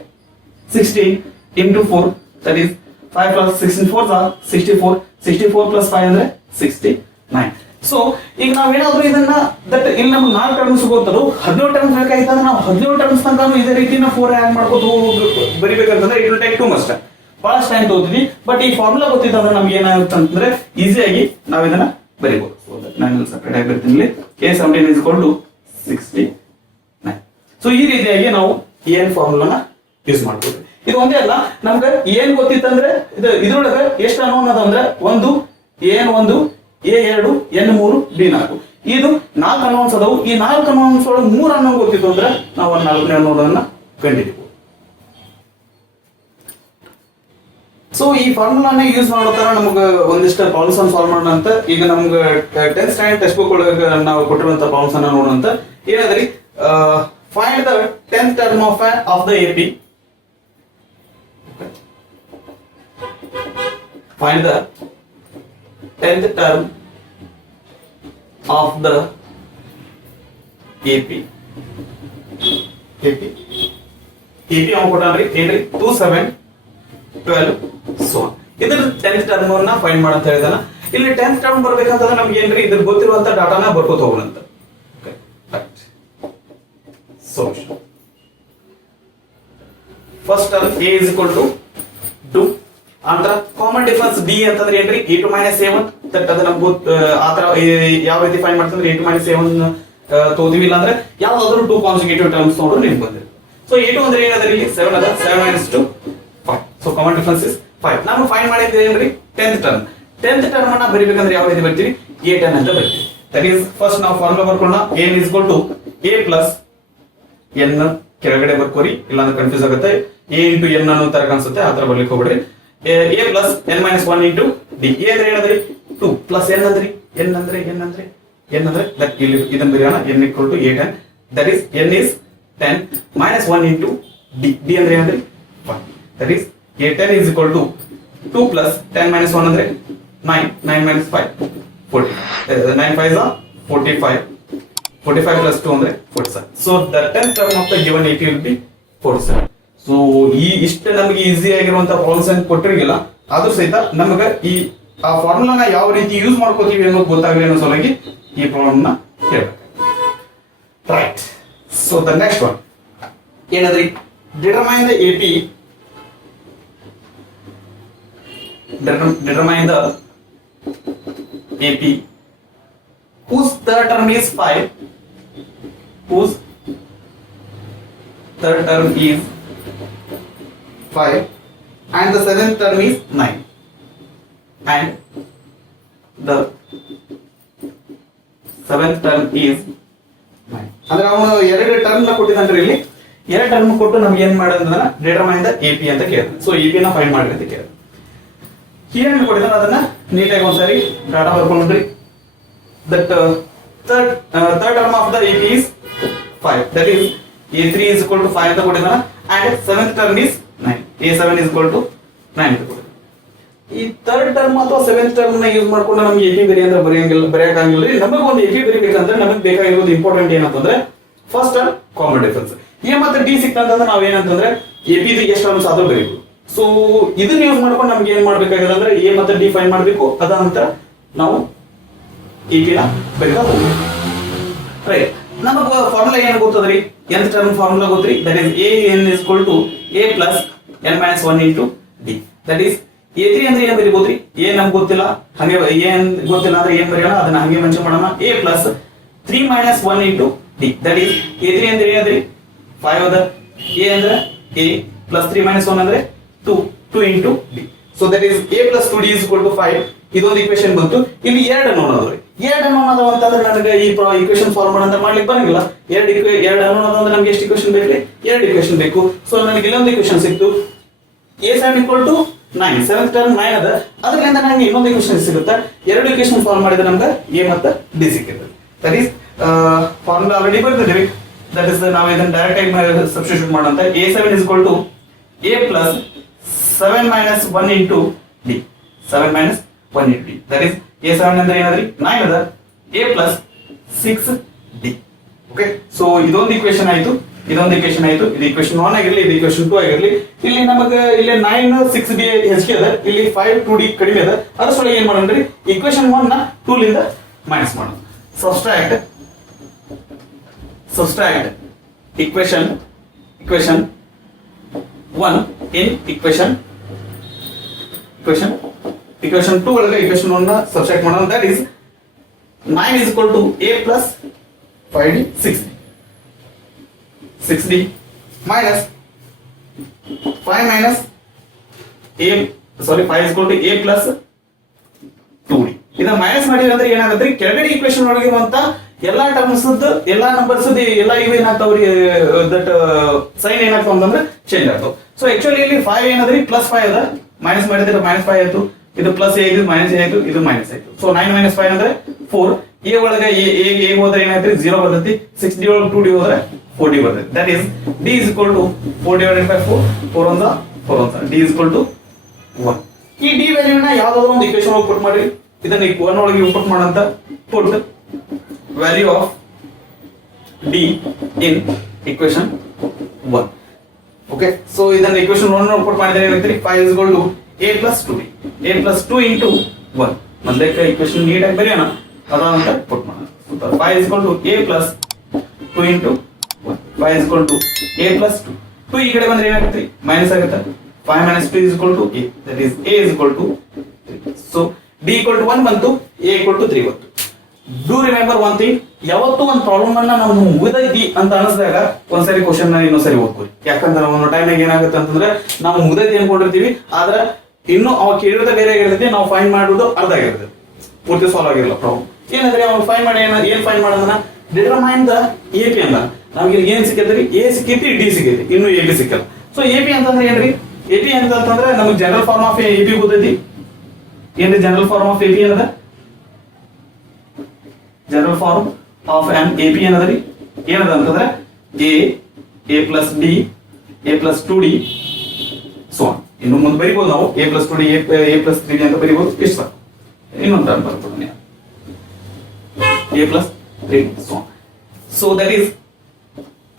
16 into 4, that is 5 plus 16 4s are 64, 64 plus 5 ಅಂದ್ರೆ 69. So ಈಗ ನಾವೇನಾದ್ರೂ ಇದನ್ನ ದಟ್ ಇಲ್ಲಿ ನಮ್ಗೆ 4 ಟರ್ಮ್ಸ್ ಗೊತ್ತದು, 17 ಟರ್ಮ್ಸ್ ಬೇಕಾಗಿತ್ತಂದ್ರೆ ನಾವು 17 ಟರ್ಮ್ಸ್ ತನಕ ಇದೇ ರೀತಿನ 4 ಆಡ್ ಮಾಡ್ಕೋತ ಬರಿಬೇಕಂತಂದ್ರೆ it will take too much time, ಬಹಳಷ್ಟು ಟೈಮ್ ತಗೋತೀವಿ. ಬಟ್ ಈ ಫಾರ್ಮುಲಾ ಗೊತ್ತಿತ್ತಂದ್ರೆ ನಮ್ಗೆ ಏನಾಗುತ್ತೆ ಅಂತಂದ್ರೆ ಈಸಿಯಾಗಿ ನಾವು ಇದನ್ನ ಬರಿಬಹುದು. ನಾನು ಸಪರೇಟ್ ಆಗಿ ಬರ್ತೀನಿ. ಇಲ್ಲಿ a 17 is equal to 69. So ಈ ರೀತಿಯಾಗಿ ನಾವು ಏನ್ ಫಾರ್ಮುಲಾನ ಯೂಸ್ ಮಾಡ್ಬೋದು. ಇದು ಒಂದೇ ಅಲ್ಲ, ನಮ್ಗೆ ಏನ್ ಗೊತ್ತಿತ್ತಂದ್ರೆ ಇದ್ರೊಳಗೆ ಎಷ್ಟು ಅನೋನ್ ಅದ ಅಂದ್ರೆ 1 a1 a2 n3 d4, ಇದು 4 ಅನೋನ್ಸ್ ಅದಾವು. ಈ 4 ಅನೋನ್ಸ್ ಒಳಗೆ 3 ಅನೋನ್ ಗೊತ್ತಿತ್ತು ಅಂದ್ರೆ ನಾವು 4ನೇ ಅನೋನ್ ಕಂಡಿದ್ದೀವಿ. ಸೊ ಈ ಫಾರ್ಮುಲಾನ ಯೂಸ್ ಮಾಡೋ ತರ ನಮ್ಗೆ ಒಂದಿಷ್ಟು ಪ್ರಾಬ್ಲಮ್ಸ್ ಅನ್ನು ಸಾಲ್ವ್ ಮಾಡೋಣ ಅಂತ. ಈಗ ನಮ್ಗೆ 10th ಸ್ಟ್ಯಾಂಡರ್ಡ್ ಟೆಕ್ಸ್ಟ್ ಬುಕ್ ಒಳಗೆ ನಾವು ಕೊಟ್ಟಿರುವಂತ ಪ್ರಾಬ್ಲಮ್ಸ್ ಅನ್ನ ನೋಡೋಣ ಅಂತ. ಏನಾದ್ರಿ, find the 10th term of the AP. Find the 10th term of the AP. ನಾವು ಕೊಟ್ಟಾನ್ರಿ ಏನ್ರಿ 2 7 12 so on. ಇದ್ರ 10th ಟರ್ಮ್ ಅನ್ನ ಫೈಂಡ್ ಮಾಡಂತ ಹೇಳಿದಾನ. ಇಲ್ಲಿ 10th ಟರ್ಮ್ ಬರ್ಬೇಕಂತಂದ್ರೆ ನಮ್ಗೆ ಏನ್ರಿ ಇದ್ರ ಗೊತ್ತಿರುವಂತ ಡಾಟಾನ ಬರ್ಕೋತ ಹೋಗೋಣ ಅಂತ. Okay, right. Solution. First term a is equal to 2. ಆಂತರ ಕಾಮನ್ ಡಿಫರೆನ್ಸ್ d ಅಂತಂದ್ರೆ ಏನ್ರಿ a2 minus a1, ದಟ್ ಅದು ನಮ್ಗೆ ಆತರ ಯಾವ ರೀತಿ ಫೈಂಡ್ ಮಾಡ್ತಂದ್ರೆ a2 minus a1 ತೋದಿವಿ. ಇಲ್ಲ ಅಂದ್ರೆ ಯಾವ್ದಾದ್ರು 2 ಕಾನ್ಸಿಕ್ಯೂಟಿವ್ ಟರ್ಮ್ಸ್ ನೋಡ್ರು ನಿಮ್ಗೆ ಬಂದಿದೆ. ಸೊ a2 ಅಂದ್ರೆ ಏನಾದ್ರೆ ಇಲ್ಲಿ 7 ಅದ, 7 minus 2 5. So common difference is 5. ನಾವು ಫೈಂಡ್ ಮಾಡಿದ್ರೆ ಏನ್ರಿ 10th ಟರ್ಮ್. 10th ಟರ್ಮ್ ಅನ್ನ ಬರಿಬೇಕಂದ್ರೆ ಯಾವ ರೀತಿ ಬರ್ತೀವಿ, a10 ಅಂತ ಬರ್ತೀವಿ. ದಟ್ ಈಸ್ ಫಸ್ಟ್ ನಾವು formula ಬರ್ಕೊಳ್ಳೋಣ. a is equal to a plus n ಕೆಳಗಡೆ ಬರ್ಕೋರಿ, ಇಲ್ಲಾಂದ್ರೆ ಕನ್ಫ್ಯೂಸ್ ಆಗುತ್ತೆ. a into n ಅನ್ನೋ ತರ ಕಾಣಿಸುತ್ತೆ, ಆ ತರ ಬರ್ಲಿಕ್ಕೆ ಹೋಗ್ಬೇಡ್ರಿ. a plus n minus 1 into d. a ಅಂದ್ರೆ ಏನಂದ್ರಿ 2 plus n ಅಂದ್ರೆ n ಅಂದ್ರೆ that ಇಲ್ಲಿ ಇದನ್ನ ಬರೆಯೋಣ. n equal to a10, that is n is 10 minus 1 into d. d ಅಂದ್ರೆ ಏನಂದ್ರಿ 1, that is a10 is equal to 2 plus 10 minus 1 ಅಂದ್ರೆ 9, 9 minus 5 40, 9 5s are 45. 45 plus 2 ಅಂದ್ರೆ 47. So the 10th term of the given AP will be 47. So ಈ ಇಷ್ಟು ನಮಗೆ easy ಆಗಿರುವಂತ problems ಏನು ಕೊಟ್ಟಿರಲಿಲ್ಲ, ಆದ್ರೂ ಸಹಿತ ನಮಗೆ ಆ ಫಾರ್ಮುಲಾನ ಯಾವ ರೀತಿ ಯೂಸ್ ಮಾಡ್ಕೋತೀವಿ ಅನ್ನೋದು ಗೊತ್ತಾಗಲಿ ಅನ್ನೋ ಸಲುವಾಗಿ ಈ ಪ್ರಾಬ್ಲಮ್ ನ ಹೇಳ್ಬೇಕು. Right. So the next one ಏನಂದ್ರಿ, determine the AP, determine the AP whose third term is 5, whose third term is 5 and the seventh term is 9 and the seventh term is 9. ಅಂದ್ರೆ ಅವನು ಎರಡು ಟರ್ಮ್ ನ ಕೊಟ್ಟಿದ್ದಾನ್ರಿ, ಇಲ್ಲಿ ಎರಡು term ಕೊಟ್ಟು ನಮ್ಗೆ ಏನ್ ಮಾಡೋದಂದ್ರೆ ಡಿಟರ್ಮೈನ್ ದ AP ಅಂತ ಕೇಳಿದ್ರೆ. ಸೊ AP ನ ಫೈಂಡ್ ಮಾಡ್ರಿ ಅಂತ ಕೇಳಿದ್ರೆ ಏನೇನು ಕೊಟ್ಟಿದ್ದಾನೆ ಅದನ್ನ ನೀಟಾಗಿ ಒಂದ್ಸರಿ ಡಾಟಾ ಬರ್ಕೊಂಡ್ರಿ. That third term of the AP is 5, that is A3 is equal to 5 ಅಂತ ಕೊಟ್ಟಿದ್ದಾನೆ and seventh term is 9, A7 is equal to 9 ಅಂತ ಕೊಟ್ಟಿದ್ದಾನೆ. ಈ ಥರ್ಡ್ ಟರ್ಮ್ ಅಥವಾ ಸೆವೆಂತ್ ಟರ್ಮ್ ನ ಯೂಸ್ ಮಾಡ್ಕೊಂಡು ನಮ್ಗೆ AP ಬೇರೆ ಅಂದ್ರೆ ಬರೆಯಕ್ಕಾಗಿಲ್ಲ. ನಮಗೆ ಒಂದು AP ಬರೀಬೇಕಂದ್ರೆ ನಮಗೆ ಬೇಕಾಗಿರೋದು ಇಂಪಾರ್ಟೆಂಟ್ ಏನಂತಂದ್ರೆ first term common difference. A ಮತ್ತೆ D ಸಿಕ್ತಂತಂದ್ರೆ ನಾವ್ ಏನಂತಂದ್ರೆ AP ಎಷ್ಟು ಟರ್ಮ್ಸ್ ಆದ್ರೂ ಬರೀಬೇಕು. ಸೊ ಇದನ್ನ ಯೂಸ್ ಮಾಡ್ಕೊಂಡು ನಮ್ಗೆ ಏನ್ ಮಾಡ್ಬೇಕಾಗಿದೆ ಅಂದ್ರೆ A ಮತ್ತೆ D ಫೈಂಡ್ ಮಾಡಬೇಕು. ಅದ ನಂತರ ನಾವು AP ನ ಬರೀತಾ ಹೋಗ್ಬೇಕು. ರೈಟ್. ನಮಗ ಫಾರ್ಮುಲಾ ಏನ್ ಗೊತ್ತದ್ರಿ, nth ಟರ್ಮ್ ಫಾರ್ಮುಲಾ ಗೊತ್ತ್ರಿ, that is AN is equal to A plus n minus 1 into D. That is A3 ಅಂದ್ರೆ ಏನ್ ಬರೀಬೋದ್ರಿ, A ನಮ್ಗೆ ಗೊತ್ತಿಲ್ಲ, ಹಾಗೆ ಏನ್ ಗೊತ್ತಿಲ್ಲ ಅಂದ್ರೆ ಏನ್ ಬರೆಯೋಣ ಅದನ್ನ ಹಾಗೆ ಮೆನ್ಷನ್ ಮಾಡೋಣ. A plus 3 minus 1 into D. That is A3 ಅಂದ್ರೆ ಏನಂದ್ರಿ 5 ಅದ, A ಅಂದ್ರೆ A plus 3 minus 1 ಅಂದ್ರೆ 2 into D. So that is A plus 2D is equal to 5. ಇದೊಂದು ಇಕ್ವೇಶನ್ ಬಂತು. ಇಲ್ಲಿ ಎರಡು ಅನ್ನೋನ್ ಅದಾವ್ರಿ, ಎರಡು ಅನ್ನೋನ್ ಅದಾವ ಅಂತಂದ್ರೆ ನನಗೆ ಈ ಇಕ್ವೇಶನ್ ಸಾಲ್ವ್ ಮಾಡಂತ ಮಾಡ್ಲಿಕ್ಕೆ ಬರಂಗಿಲ್ಲ. ಎರಡು ಅನ್ನೋನ್ ಅದಾವ ಅಂದ್ರೆ ನಮ್ಗೆ ಎಷ್ಟು ಇಕ್ವೇಶನ್ ಬೇಕ್ರಿ, ಎರಡು ಇಕ್ವೇಶನ್ ಬೇಕು. ಸೊ ನನಗೆ ಇಲ್ಲೊಂದು ಇಕ್ವೇಶನ್ ಸಿಕ್ತು, A7 equal to 9, seventh term 9 ಅದ, ಅದರಿಂದ ನನಗೆ ಇನ್ನೊಂದು ಇಕ್ವೇಶನ್ ಸಿಗುತ್ತೆ. ಎರಡು ಇಕ್ವೇಶನ್ ಸಾಲ್ವ್ ಮಾಡಿದ್ರೆ ನಮ್ಗೆ A ಮತ್ತು D ಸಿಕ್ಕಿದೆ. ದಟ್ ಈಸ್ ಫಾರ್ಮುಲಾ ಆಲ್ರೆಡಿ ಬರ್ತಿದ್ದೀವಿ. ದಟ್ ಇಸ್ ನಾವು ಇದನ್ನ ಡೈರೆಕ್ಟ್ ಆಗಿ substitute ಮಾಡೋಂತ. A7 is equal to A plus 7 minus 1 into D. 7 minus 1 into D. That is A7 ಅಂದ್ರೆ ಏನಂದ್ರಿ 9 ಅದ, A plus 6D. Okay. So ಇದೊಂದು ಇಕ್ವೇಶನ್ ಆಯ್ತು, ಇದೊಂದು ಇಕ್ವೇಶನ್ ಆಯ್ತು. ಇದು ಇಕ್ವೇಶನ್ 1 ಆಗಿರಲಿ, ಇದು ಇಕ್ವೇಶನ್ 2 ಆಗಿರಲಿ. ಇಲ್ಲಿ ನಮಗೆ ಇಲ್ಲಿ 9 6D ಹೆಚ್ಚಿಗೆ ಅದ, ಇಲ್ಲಿ 5 2D ಕಡಿಮೆ ಅದ. ಅದ್ರ ಸಲ ಏನ್ ಮಾಡೋಣ್ರಿ, ಇಕ್ವೇಶನ್ 1 ನ 2 ಲಿಂದ ಮೈನಸ್ ಮಾಡೋಣ. ಸಬ್ಸ್ಟ್ರಾಕ್ಟ್ equation 1 in equation 2 ಒಳಗೆ equation 1 ನ ಸಬ್ಸ್ಟ್ರಾಕ್ಟ್ ಮಾಡೋಣ. that is 9 is equal to A plus 5D 6D minus 5 minus A, sorry 5 is equal to A plus 2D. ಇದನ್ನ ಮೈನಸ್ ಮಾಡಿದ್ರೆ ಅಂದ್ರೆ ಏನಾಗುತ್ತೆ, ಕೆಳಗಡೆ ಈಕ್ವೇಶನ್ ಒಳಗಿರುವಂತ ಎಲ್ಲಾ ಟರ್ಮ್ಸ್ ಎಲ್ಲಾ ನಂಬರ್ಸ್ ಎಲ್ಲ ಇವು ಏನಾಗ್ತಾವ್ರಿ, ದಟ್ ಸೈನ್ ಏನಾಗ್ತಾವ ಅಂತಂದ್ರೆ ಚೇಂಜ್ ಆಗ್ತಾವ. ಸೊ ಆಕ್ಚುಲಿ ಇಲ್ಲಿ 5 ಏನದ್ರಿ ಪ್ಲಸ್ 5 ಅದ, ಮೈನಸ್ ಮಾಡಿದ್ರೆ ಮೈನಸ್ 5 ಆಯ್ತು, ಇದು ಪ್ಲಸ್ A ಇದು ಮೈನಸ್ A ಆಯ್ತು, ಇದು ಮೈನಸ್ ಆಯ್ತು. ಸೊ 9 minus 5 ಅಂದ್ರೆ 4. A ಒಳಗೆ A ಹೋದ್ರೆ ಏನಾಯ್ತು 0 ಬರ್ತೈತಿ, 6D ಒಳಗೆ 2D ಹೋದ್ರೆ 4D ಬರ್ತೈತಿ. That is D is equal to 4 divided by 4, 4 1 D is equal to 1. ಈ D ವ್ಯಾಲ್ಯೂನ ಯಾವ್ದಾದ್ರು ಒಂದು ಇಕ್ವೇಶನ್ ಒಳಗೆ ಪುಟ್ ಮಾಡಿ, ಇದನ್ನ 1 ಒಳಗೆ ಇಂಪುಟ್ ಮಾಡಂತ put value of D in equation 1. Okay, so ಇದನ್ನ equation 1 ನ ಪುಟ್ ಮಾಡಿದ್ರೆ ಏನಾಗ್ತದೆ, 5 is equal to A plus 2D, A plus 2 into 1. ಮೊದಲಕ್ಕೆ equation ನೀಟಾಗಿ ಬರೆಯೋಣ, ಅದಂತ ಪುಟ್ ಮಾಡೋಣ. 5 is equal to A plus 2 into 1, 5 is equal to A plus 2. 2 ಈ ಕಡೆ ಬಂದ್ರೆ ಏನಾಗುತ್ತೆ, ಮೈನಸ್ ಆಗುತ್ತೆ. 5 minus 2 is equal to A, that is A is equal to 3. So D equal to 1 ಬಂತು, A equal to 3 ಬಂತು. ಡೂ ರಿಮೆಂಬರ್ ಒನ್ ಥಿಂಗ್, ಯಾವತ್ತೂ ಒಂದು problem ಅನ್ನ ನಾವು ಮುಗಿದೈತಿ ಅಂತ ಅನಿಸಿದಾಗ ಒಂದ್ಸರಿ ಕ್ವಶನ್ ಇನ್ನೊಂದ್ಸರಿ ಓದ್ಕೊರಿ. ಯಾಕಂದ್ರೆ ಒಂದು ಟೈಮ್ನಾಗ ಏನಾಗುತ್ತೆ ಅಂತಂದ್ರೆ ನಾವು ಮುಗಿದೈತಿ ಅನ್ಕೊಂಡಿರ್ತೀವಿ, ಆದ್ರೆ ಇನ್ನು ಅವ ಕೇಳಿರೋದೇ ಬೇರೆ ಆಗಿರ್ತೈತಿ, ನಾವು ಫೈಂಡ್ ಮಾಡೋದು ಅರ್ಧ ಆಗಿರ್ತೈತಿ, ಪೂರ್ತಿ ಸಾಲ್ವ್ ಆಗಿರಲ್ಲ ಪ್ರಾಬ್ಲಮ್. ಏನಂದ್ರೆ ಅವ್ನು ಫೈಂಡ್ ಮಾಡಿ ಏನ್ ಫೈಂಡ್ ಮಾಡೋದನ್ನ ಡಿಟರ್ಮೈನ್ ದ AP ಅಂತ. ನಮ್ಗೆ ಏನ್ ಸಿಕ್ಕೈತ್ರಿ, A ಸಿಕ್ಕೈತಿ, D ಸಿಕ್ಕೈತಿ, ಇನ್ನು AB ಸಿಕ್ಕಲ್ಲ. ಸೊ AP ಅಂತಂದ್ರೆ ಏನ್ರಿ, AP ಅಂತಂದ್ರೆ ನಮಗೆ ಜನರಲ್ ಫಾರ್ಮ್ ಆಫ್ AP ಗೊತ್ತೈತಿ. ಏನ್ರಿ ಜನರಲ್ ಫಾರ್ಮ್ ಆಫ್ AP ಏನದ, general form of an AP ಏನದರಿ, ಏನದ ಅಂತಂದ್ರೆ A plus D, A plus 2D, so ಇನ್ನು ಮುಂದೆ ಬರಿಬಹುದು ನಾವು A plus 2D, A plus 3D ಅಂತ ಬರಿಬಹುದು. ಇಷ್ಟ ಇನ್ನೊಂದು ಟರ್ಮ್ ಬರ್ತದೆ A plus 3D, so so that is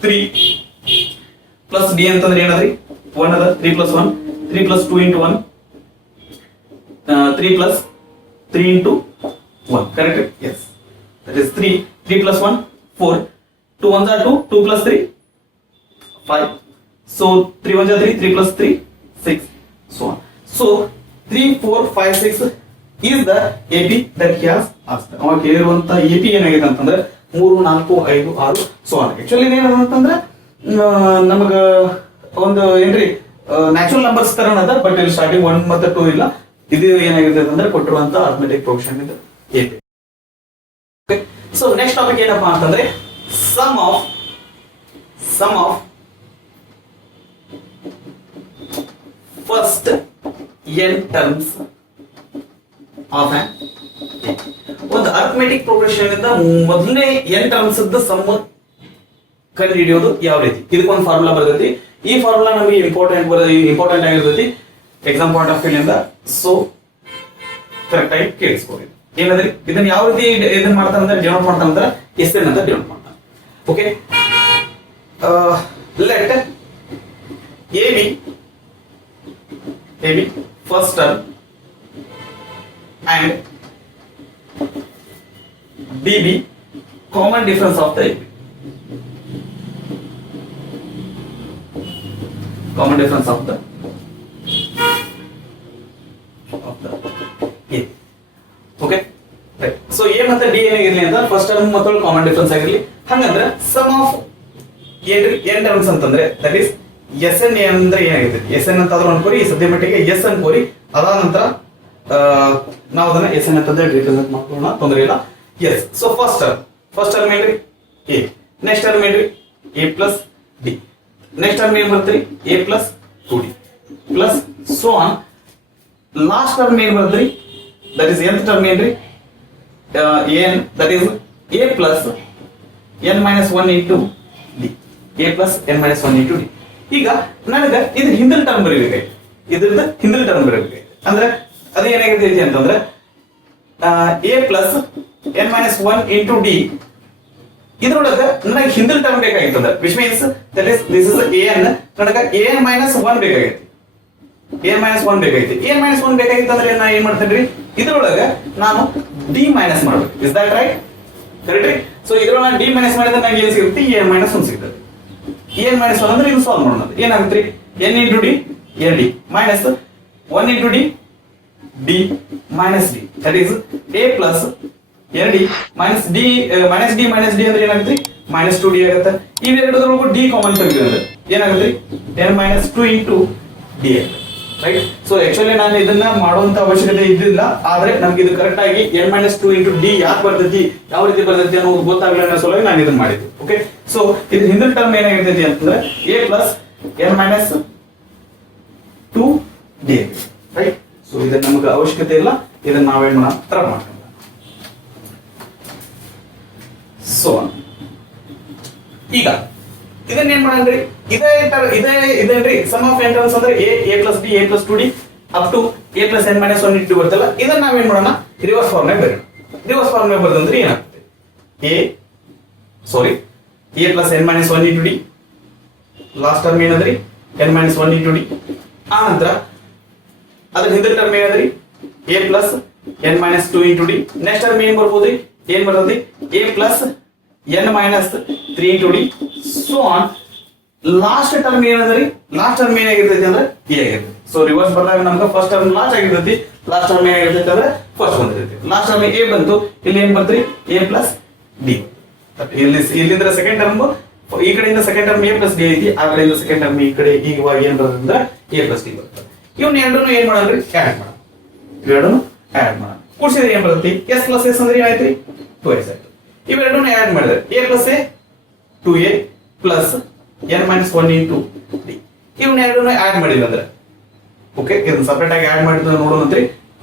3 plus D ಅಂತಂದ್ರೆ ಏನದ್ರಿ 1 ಅದ 3 plus 1 3 plus 2 into 1 3 plus 3 into 1 correct yes that is 3 plus 1 4 2 1 2 2 plus 3 5 so 3 1 3 3 plus 3 6 so on so 3 4 5 6 is the AP that he has asked ಅವ ಕೇಳಿರುವಂತ AP ಏನಾಗಿದೆ ಅಂತಂದ್ರೆ 3 4 5 6 so on actually ಏನಂತ ಅಂತಂದ್ರೆ ನಮಗ ಒಂದು ಏನ್ರಿ ನ್ಯಾಚುರಲ್ ನಂಬರ್ಸ್ ತರ ಅದ ಬಟ್ ಇಲ್ಲಿ ಸ್ಟಾರ್ಟಿಂಗ್ 1 ಮತ್ತೆ 2 ಇಲ್ಲ ಇದು ಏನಾಗಿದೆ ಅಂತಂದ್ರೆ ಕೊಟ್ಟಿರುವಂತ ಅರ್ಥಮೆಟಿಕ್ ಪ್ರೊಗ್ರೆಷನ್ ಇದು AP so next topic ಏನಪ್ಪಾ ಅಂತಂದ್ರೆ sum of first n terms of an ಒಂದು ಅರ್ಥಮೆಟಿಕ್ ಪ್ರೋಗ್ರೆಷನ್ ಇಂದ ಮೊದಲನೇ n ಟರ್ಮ್ಸ್ ದ ಸಮ್ ಕಂಡುಹಿಡಿಯೋದು ಯಾವ ರೀತಿ ಇದಕ್ಕೊಂದು ಫಾರ್ಮುಲಾ ಬರ್ತೈತಿ ಈ ಫಾರ್ಮುಲಾ ನಮಗೆ ಇಂಪಾರ್ಟೆಂಟ್ ಆಗಿರ್ತೈತಿ ಎಕ್ಸಾಮ್ ಪಾಯಿಂಟ್ ಆಫ್ ವ್ಯೂ ಇಂದ ಸೊ ಕರೆಕ್ಟ್ ಆಗಿ ಕೇಳಿಸ್ಕೊಳ್ಳಿ ಏನಂದ್ರೆ ಇದನ್ನ ಯಾವ ರೀತಿ ಇದನ್ನ ಮಾಡ್ತಾರೆ ಅಂದ್ರೆ ಡಿನೋಟ್ ಮಾಡ್ತಾರೆ ಅಂದ್ರೆ ಎಸ್ಎನ್ ಅಂತ ಡಿನೋಟ್ ಮಾಡ್ತಾರೆ okay let AB first term and DB common difference of the AB. Common difference of the A. Okay, right. So A ಮತ್ತೆ D ಏನಾಗಿರ್ಲಿ ಅಂತ ಫಸ್ಟ್ ಟರ್ಮ್ ಮತ್ತು ಕಾಮನ್ ಡಿಫರೆನ್ಸ್ ಆಗಿರ್ಲಿ ಹಂಗಂದ್ರೆ ಸಮ್ ಆಫ್ n ಟರ್ಮ್ಸ್ ಅಂತಂದ್ರೆ that is S N ಅಂದ್ರೆ ಏನಾಗಿದೆ S N ಅಂತ ಅನ್ಕೋರಿ ಈ ಸದ್ಯ ಮಟ್ಟಿಗೆ ಎಸ್ ಅನ್ಕೋರಿ ಅದಾದ ನಂತರ ನಾವು ಅದನ್ನ ಎಸ್ ಎನ್ ಅಂತಂದ್ರೆ ರಿಪ್ರೆಸೆಂಟ್ ಮಾಡ್ಕೊಳ್ಳೋಣ ತೊಂದರೆ ಇಲ್ಲ ಎಸ್ ಸೊ ಫಸ್ಟ್ ಟರ್ಮ್ ಏನ್ರಿ ಎ ನೆಕ್ಸ್ಟ್ ಟರ್ಮ್ ಏನ್ರಿ A plus D next term ಏನ್ ಬರ್ತೀರಿ A plus 2d plus so on last term ಏನ್ ಬರ್ತೀರಿ ದಟ್ ಇಸ್ nth ಟರ್ಮ್ ಏನ್ರಿ n that is A plus n minus 1 into D A plus n minus 1 into D ಈಗ ನನಗೆ ಇದು ಹಿಂದಿನ term ಬರೀಬೇಕಾಯ್ತು ಇದ್ರದ್ದು ಹಿಂದಿನ ಟರ್ಮ್ ಬರೀಬೇಕಾಯ್ತು ಅಂದ್ರೆ ಅದು ಏನಾಗಿರ್ತೈತಿ ಅಂತಂದ್ರೆ A plus n minus 1 into D ಇದ್ರೊಳಗೆ ನನಗೆ ಹಿಂದಿನ ಟರ್ಮ್ ಬೇಕಾಗಿತ್ತು ಅಂದ್ರೆ which means that is this is an ನನಗೆ an ಮೈನಸ್ 1 ಬೇಕಾಗೈತಿ an ಮೈನಸ್ 1 ಬೇಕಾಗೈತಿ an ಮೈನಸ್ 1 ಬೇಕಾಗಿತ್ತು ಅಂದ್ರೆ ನಾನು ಏನ್ ಮಾಡ್ತೇನ್ರಿ ಇದ್ರೊಳಗೆ ನಾನು ಡಿ ಮೈನಸ್ ಮಾಡ್ಬೇಕು is that right correct so ಇದ್ರೊಳಗೆ ನಾನು ಡಿ ಮೈನಸ್ ಮಾಡಿದ್ರೆ ನನಗೆ ಏನು ಸಿಗುತ್ತೆ an ಮೈನಸ್ 1 ಸಿಗ್ತದೆ n ಮೈನಸ್ 1 ಅಂದ್ರೆ ಇದು ಸಾಲ್ವ್ ಮಾಡೋಣ ಏನಾಗುತ್ತೆ n into d n d minus 1 into D D minus D that is a plus n d minus d ಅಂದ್ರೆ ಏನಾಗುತ್ತೆ ಮೈನಸ್ 2d ಆಗುತ್ತೆ ಇವೆರಡರೊಳಗೂ ಡಿ ಕಾಮನ್ ತೆಗೆದ್ರೆ ಏನಾಗುತ್ತೆ n minus 2 into D right so actually ನಾನು ಇದನ್ನ ಮಾಡುವಂತ ಅವಶ್ಯಕತೆ ಇದ್ದಿಲ್ಲ ಆದ್ರೆ ನಮ್ಗೆ ಇದು ಕರೆಕ್ಟ್ ಆಗಿ n ಮೈನಸ್ 2 ಇಂಟು ಡಿ ಯಾಕೆ ಬರ್ತೈತಿ ಯಾವ ರೀತಿ ಬರ್ತೈತಿ ಅನ್ನೋದು ಗೊತ್ತಾಗಲ್ಲ ಅನ್ನೋ ಸಲುವಾಗಿ ನಾನು ಇದನ್ನ ಮಾಡಿದ್ದೆ ಓಕೆ ಸೊ ಇದು ಹಿಂದಿನ ಟರ್ಮ್ ಏನಾಗಿರ್ತೈತಿ ಅಂತಂದ್ರೆ a plus n minus 2 D right so ಇದನ್ನ ನಮಗೆ ಅವಶ್ಯಕತೆ ಇಲ್ಲ ಇದನ್ನ ನಾವೇನ್ ಮಾಡೋಣ ತರ ಮಾಡೋಣ ಸೊ ಈಗ ಇದನ್ನ ಏನ್ ಮಾಡಂದ್ರಿ ಇದೇನ್ರಿ ಸಮ್ ಆಫ್ n ಟರ್ಮ್ಸ್ ಅಂದ್ರೆ a plus D a plus 2d up to a plus n minus 1 into ಬರ್ತಲ್ಲ ಇದನ್ನ ನಾವೇನ್ ಮಾಡೋಣ ರಿವರ್ಸ್ ಫಾರ್ಮ್ ನಾಗ ಬರೋಣ ರಿವರ್ಸ್ ಫಾರ್ಮ್ ನಾಗ ಬರೆದಂದ್ರೆ ಏನಾಗುತ್ತೆ a plus n minus 1 into D last term ಏನಂದ್ರಿ n ಮೈನಸ್ 1 ಇಂಟು ಡಿ ಆ ನಂತರ ಅದ್ರ ಹಿಂದಿನ ಟರ್ಮ್ ಏನಂದ್ರಿ a plus n minus 2 into D next term ಏನ್ ಬರ್ಬೋದ್ರಿ ಏನ್ ಬರ್ತದೆ a plus n minus 3 into D so on last term ಏನಂದ್ರಿ ಲಾಸ್ಟ್ ಟರ್ಮ್ ಏನಾಗಿರ್ತೈತಿ ಅಂದ್ರೆ a ಆಗಿರ್ತೈತಿ ಸೊ ರಿವರ್ಸ್ ಬಂದಾಗ ನಮ್ಗೆ ಫಸ್ಟ್ ಟರ್ಮ್ ಲಾಸ್ಟ್ ಆಗಿರ್ತೈತಿ ಲಾಸ್ಟ್ ಟರ್ಮ್ ಏನಾಗಿರ್ತೈತಿ ಅಂದ್ರೆ ಫಸ್ಟ್ ಬಂದಿರ್ತೈತಿ ಲಾಸ್ಟ್ ಟರ್ಮ್ a ಬಂತು ಇಲ್ಲಿ ಏನ್ ಬಂತ್ರಿ a ಪ್ಲಸ್ ಡಿ ಇಲ್ಲಿಂದ ಸೆಕೆಂಡ್ ಟರ್ಮ್ ಈ ಕಡೆಯಿಂದ second term a plus D ಐತಿ ಆ ಕಡೆಯಿಂದ ಸೆಕೆಂಡ್ ಟರ್ಮ್ ಈ ಕಡೆ ಇವಾಗ ಏನ್ ಬರ್ತಂದ್ರೆ a ಪ್ಲಸ್ ಡಿ ಬರ್ತದೆ ಇವನ್ನ ಎರಡನ್ನು ಏನ್ ಮಾಡೋಣ್ರಿ ಆಡ್ ಮಾಡೋಣ ಇವೆರಡನ್ನು ಆಡ್ ಮಾಡೋಣ ಕೂಡಿಸಿದ್ರೆ ಏನ್ ಬರ್ತೈತಿ s ಪ್ಲಸ್ s ಅಂದ್ರೆ ಏನಾಯ್ತ್ರಿ 2s ಆಯ್ತು ಇವೆರಡನ್ನು ಆಡ್ ಮಾಡಿದ್ರೆ a plus a 2a plus n minus 1 into D ಇವನ್ನ ಎರಡನ್ನು ಆಡ್ ಮಾಡಿಲ್ಲ ಅಂದ್ರೆ ಓಕೆ ಇದನ್ನ ಸಪರೇಟ್ ಆಗಿ ಆಡ್ ಮಾಡಿದ್ರೆ ನೋಡೋಣ ಅಂತ್ರಿ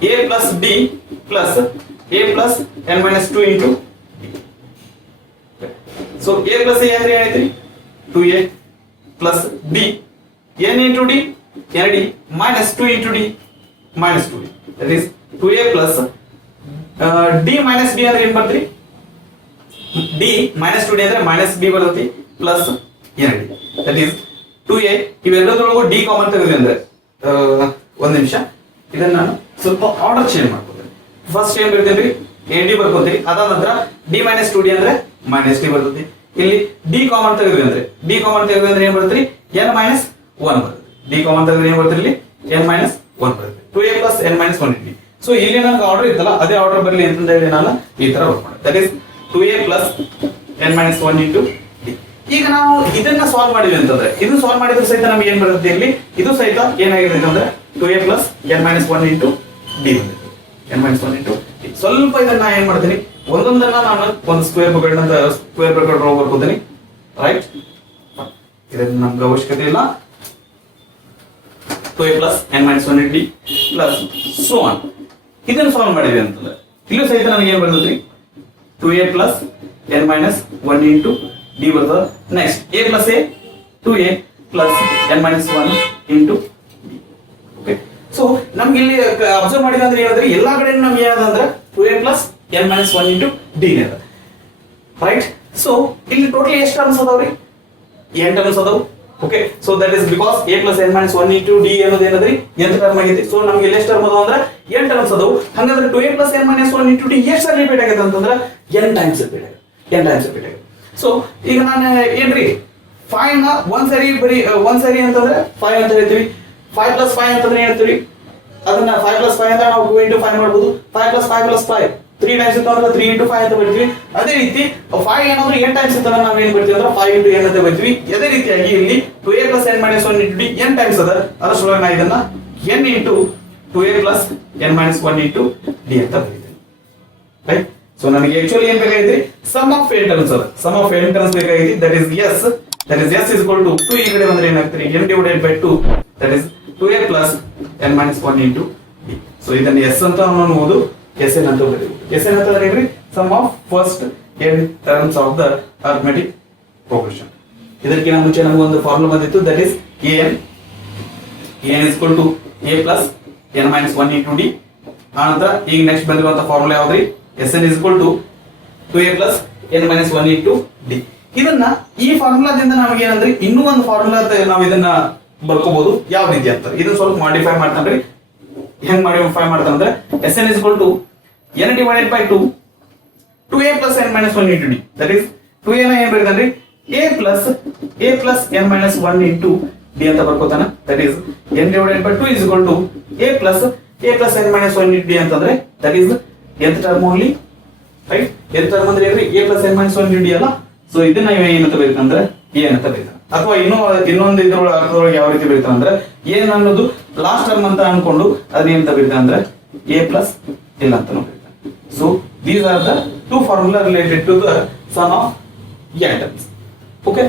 a plus d plus a plus n minus 2 into so a plus a ಅಂದ್ರೆ ಏನಾಯ್ತ್ರಿ 2a plus d n into d n d minus 2 into d minus 2d that is 2a plus d minus d ಅಂದ್ರೆ ಏನ್ ಬರ್ತ್ರಿ d minus 2d ಅಂದ್ರೆ minus d ಬರ್ತೈತಿ plus n d that is 2a. ಇವೆಲ್ಲದರೊಳಗೂ d common ತೆಗೆದ್ವಿ ಅಂದ್ರೆ ಒಂದ್ ನಿಮಿಷ ಇದನ್ನ ನಾನು ಸ್ವಲ್ಪ ಆರ್ಡರ್ ಚೇಂಜ್ ಮಾಡ್ಕೊತೀನಿ. ಫಸ್ಟ್ ಏನ್ ಬರ್ತೇನ್ರಿ ಎ ಡಿ ಬರ್ಕೊಂತೀರಿ, ಅದಾದ ನಂತರ ಡಿ ಮೈನಸ್ 2d ಅಂದ್ರೆ ಮೈನಸ್ ಡಿ ಬರ್ತೈತಿ. ಇಲ್ಲಿ ಡಿ ಕಾಮನ್ ತೆಗೆದ್ವಿ ಅಂದ್ರೆ ಏನ್ ಬರ್ತೈತಿ n ಮೈನಸ್ 1 ಬರ್ತೈತಿ. ಡಿ ಕಾಮನ್ ತೆಗೆದ್ರೆ ಏನ್ ಬರ್ತೈತಿ ಇಲ್ಲಿ n ಮೈನಸ್ 1 ಬರ್ತೈತಿ. 2a plus n minus 1d. So ಇಲ್ಲಿ ನನಗೆ ಆರ್ಡರ್ ಇತ್ತಲ್ಲ ಅದೇ ಆರ್ಡರ್ ಬರಲಿ ಅಂತ ಹೇಳಿ ನಾನು ಈ ತರ ವರ್ಕ್ ಮಾಡಿದೆ. That is 2a plus n minus 1 into D. ಈಗ ನಾವು ಇದನ್ನ ಸಾಲ್ವ್ ಮಾಡಿದ್ವಿ ಅಂತಂದ್ರೆ ಇದು ಸಾಲ್ವ್ ಮಾಡಿದ್ರೆ ಸಹಿತ ನಮ್ಗೆ ಏನ್ ಬರುತ್ತೆ ಇಲ್ಲಿ ಇದು ಸಹಿತ ಏನಾಗಿದೆ ಅಂದ್ರೆ 2a plus n minus 1 into D ಬಂದಿದೆ. n minus 1 into D. ಸ್ವಲ್ಪ ಇದನ್ನ ಏನ್ ಮಾಡ್ತೀನಿ ಒಂದೊಂದನ್ನ ನಾನು ಒಂದು ಸ್ಕ್ವೇರ್ ಬ್ರಾಕೆಟ್ ಬರ್ಕೋತೀನಿ. ರೈಟ್, ಇದನ್ನ ನಮ್ಗೆ ಅವಶ್ಯಕತೆ ಇಲ್ಲ. 2a plus n minus 1 d plus so on. ಇದನ್ನ ಸಾಲ್ವ್ ಮಾಡಿದ್ವಿ ಅಂತಂದ್ರೆ ಇಲ್ಲೂ ಸಹಿತ ನಮಗೆ ಏನ್ ಬರ್ತೈತಿ 2a plus n minus 1 into d ಬರ್ತದೆ. Next a plus a 2a plus n minus 1 into d. Okay, so ನಮ್ಗೆ ಇಲ್ಲಿ ಅಬ್ಸರ್ವ್ ಮಾಡಿದ್ರೆ ಅಂದ್ರೆ ಏನಾದ್ರೆ ಎಲ್ಲಾ ಕಡೆ ನಮ್ಗೆ ಏನಂದ್ರೆ 2a plus n minus 1 into D ನೇ ಅದ. ರೈಟ್, ಸೊ ಇಲ್ಲಿ ಟೋಟಲ್ ಎಷ್ಟು ಟರ್ಮ್ಸ್ ಅದಾವ್ರಿ n ಟರ್ಮ್ಸ್ ಅದಾವು. Okay, so that is because a plus n minus 1 into D ಅನ್ನೋದು ಏನದ್ರಿ nth ಟರ್ಮ್ ಆಗೈತಿ. ಸೊ ನಮ್ಗೆ ಇಲ್ಲಿ ಎಷ್ಟು ಟರ್ಮ್ ಅದಾವ ಅಂದ್ರೆ n ಟರ್ಮ್ಸ್ ಅದಾವು. ಹಾಗಾದ್ರೆ 2a plus n minus 1 into D ಎಷ್ಟು ಸರಿ ರಿಪೀಟ್ ಆಗೈತೆ ಅಂತಂದ್ರೆ n ಟೈಮ್ಸ್ ರಿಪೀಟ್ ಆಗೈತೆ. ಸೊ ಈಗ ನಾನು ಏನ್ರಿ 5 ನ ಒಂದ್ ಸರಿ ಅಂತಂದ್ರೆ 5 ಅಂತ ಹೇಳ್ತೀವಿ. 5 ಪ್ಲಸ್ 5 ಅಂತಂದ್ರೆ ಏನ್ ಹೇಳ್ತೀವಿ ಅದನ್ನ 5 ಪ್ಲಸ್ 5 ಅಂತ ನಾವು 2 ಇಂಟು 5 ಮಾಡ್ಬೋದು. 5 ಪ್ಲಸ್ 5 ಪ್ಲಸ್ 5 3 ಟೈಮ್ಸ್ ಇತ್ತು ಅಂದ್ರೆ 3 ಇಂಟು 5 ಅಂತ ಬರ್ತೀವಿ. ಅದೇ ರೀತಿ 5 ಏನಾದ್ರು n ಟೈಮ್ಸ್ ಇತ್ತು ಅಂದ್ರೆ ನಾವು ಏನ್ ಬರ್ತೀವಿ ಅಂದ್ರೆ 5 ಇಂಟು n ಅಂತ ಬರ್ತೀವಿ. ಅದೇ ರೀತಿಯಾಗಿ ಇಲ್ಲಿ 2a plus n minus 1 into d n times ಅದ. ಅದರ ಸಲುವಾಗಿ ನಾ ಇದನ್ನ n into 2a plus n minus 1 into D ಅಂತ ಬರೀತೀನಿ. ರೈಟ್, ಸೊ ನನಗೆ ಆಕ್ಚುಲಿ ಏನ್ ಬೇಕಾಗಿದೆ ಸಮ್ ಆಫ್ n ಟರ್ಮ್ಸ್ ಅದ. ಸಮ್ ಆಫ್ n ಟರ್ಮ್ಸ್ ಬೇಕಾಗಿದೆ. That is s is equal to 2 ಈ ಕಡೆ ಬಂದ್ರೆ ಏನಾಗ್ತದೆ n divided by 2 that is 2a plus n minus 1 into d. So ಇದನ್ನ s ಅಂತ ನಾವು ಓದು sn ಅಂತ ಬರೆಯುವುದು. sn ಅಂತ ಅಂದ್ರೆ sum of first n terms of the arithmetic progression. ಇದಕ್ಕಿಂತ ಮುಂಚೆ ನಮಗೆ ಒಂದು ಫಾರ್ಮುಲಾ ಬಂದಿತ್ತು that is an is equal to a plus n minus 1 into d. ಆನಂತರ ಈಗ ನೆಕ್ಸ್ಟ್ ಬಂದಿರುವಂತ ಫಾರ್ಮುಲಾ ಯಾವ್ದ್ರಿ sn is equal to 2a plus n minus 1 into d. ಇದನ್ನ ಈ ಫಾರ್ಮುಲಾದಿಂದ ನಮಗೆ ಏನಂದ್ರೆ ಇನ್ನೂ ಒಂದು ಫಾರ್ಮುಲಾ ನಾವು ಇದನ್ನ ಬರ್ಕೋಬಹುದು ಯಾವ ರೀತಿ ಅಂತ. ಇದನ್ನ ಸ್ವಲ್ಪ ಮಾಡಿಫೈ ಮಾಡ್ತಾನ್ರಿ. ಹೆಂಗ್ modify ಮಾಡ್ತಾನಂದ್ರೆ sn is equal to n divided by 2 2a plus n minus 1 into d. that is 2a ನ ಏನ್ ಬರೀತಾನ್ರಿ a plus n minus 1 into d ಅಂತ ಬರ್ಕೋತಾನ. that is n divided by 2 is equal to a plus n minus 1 into d ಅಂತಂದ್ರೆ that is nth term only. Right, nth term ಅಂದ್ರೆ ಏನ್ರಿ a plus n minus 1 into d ಅಲ್ಲ. So ಇದನ್ನ ಏನಂತ ಬರೀತಾನಂದ್ರೆ a ಅಂತ ಬರೀತಾನೆ. ಅಥವಾ ಇನ್ನೊಂದು ಇದ್ರೊಳಗೆ ಅರ್ಥದೊಳಗೆ ಯಾವ ರೀತಿ ಬರೀತಾನೆ ಅಂದ್ರೆ ಏನ್ ಅನ್ನೋದು ಲಾಸ್ಟ್ ಟರ್ಮ್ ಅಂತ ಅನ್ಕೊಂಡು ಅದೇನಂತ ಬರೀತಾನೆ ಅಂದ್ರೆ a ಪ್ಲಸ್ l ಅಂತ ಬರೀತಾನೆ. So these are the two formula related to the sum of n terms. Okay,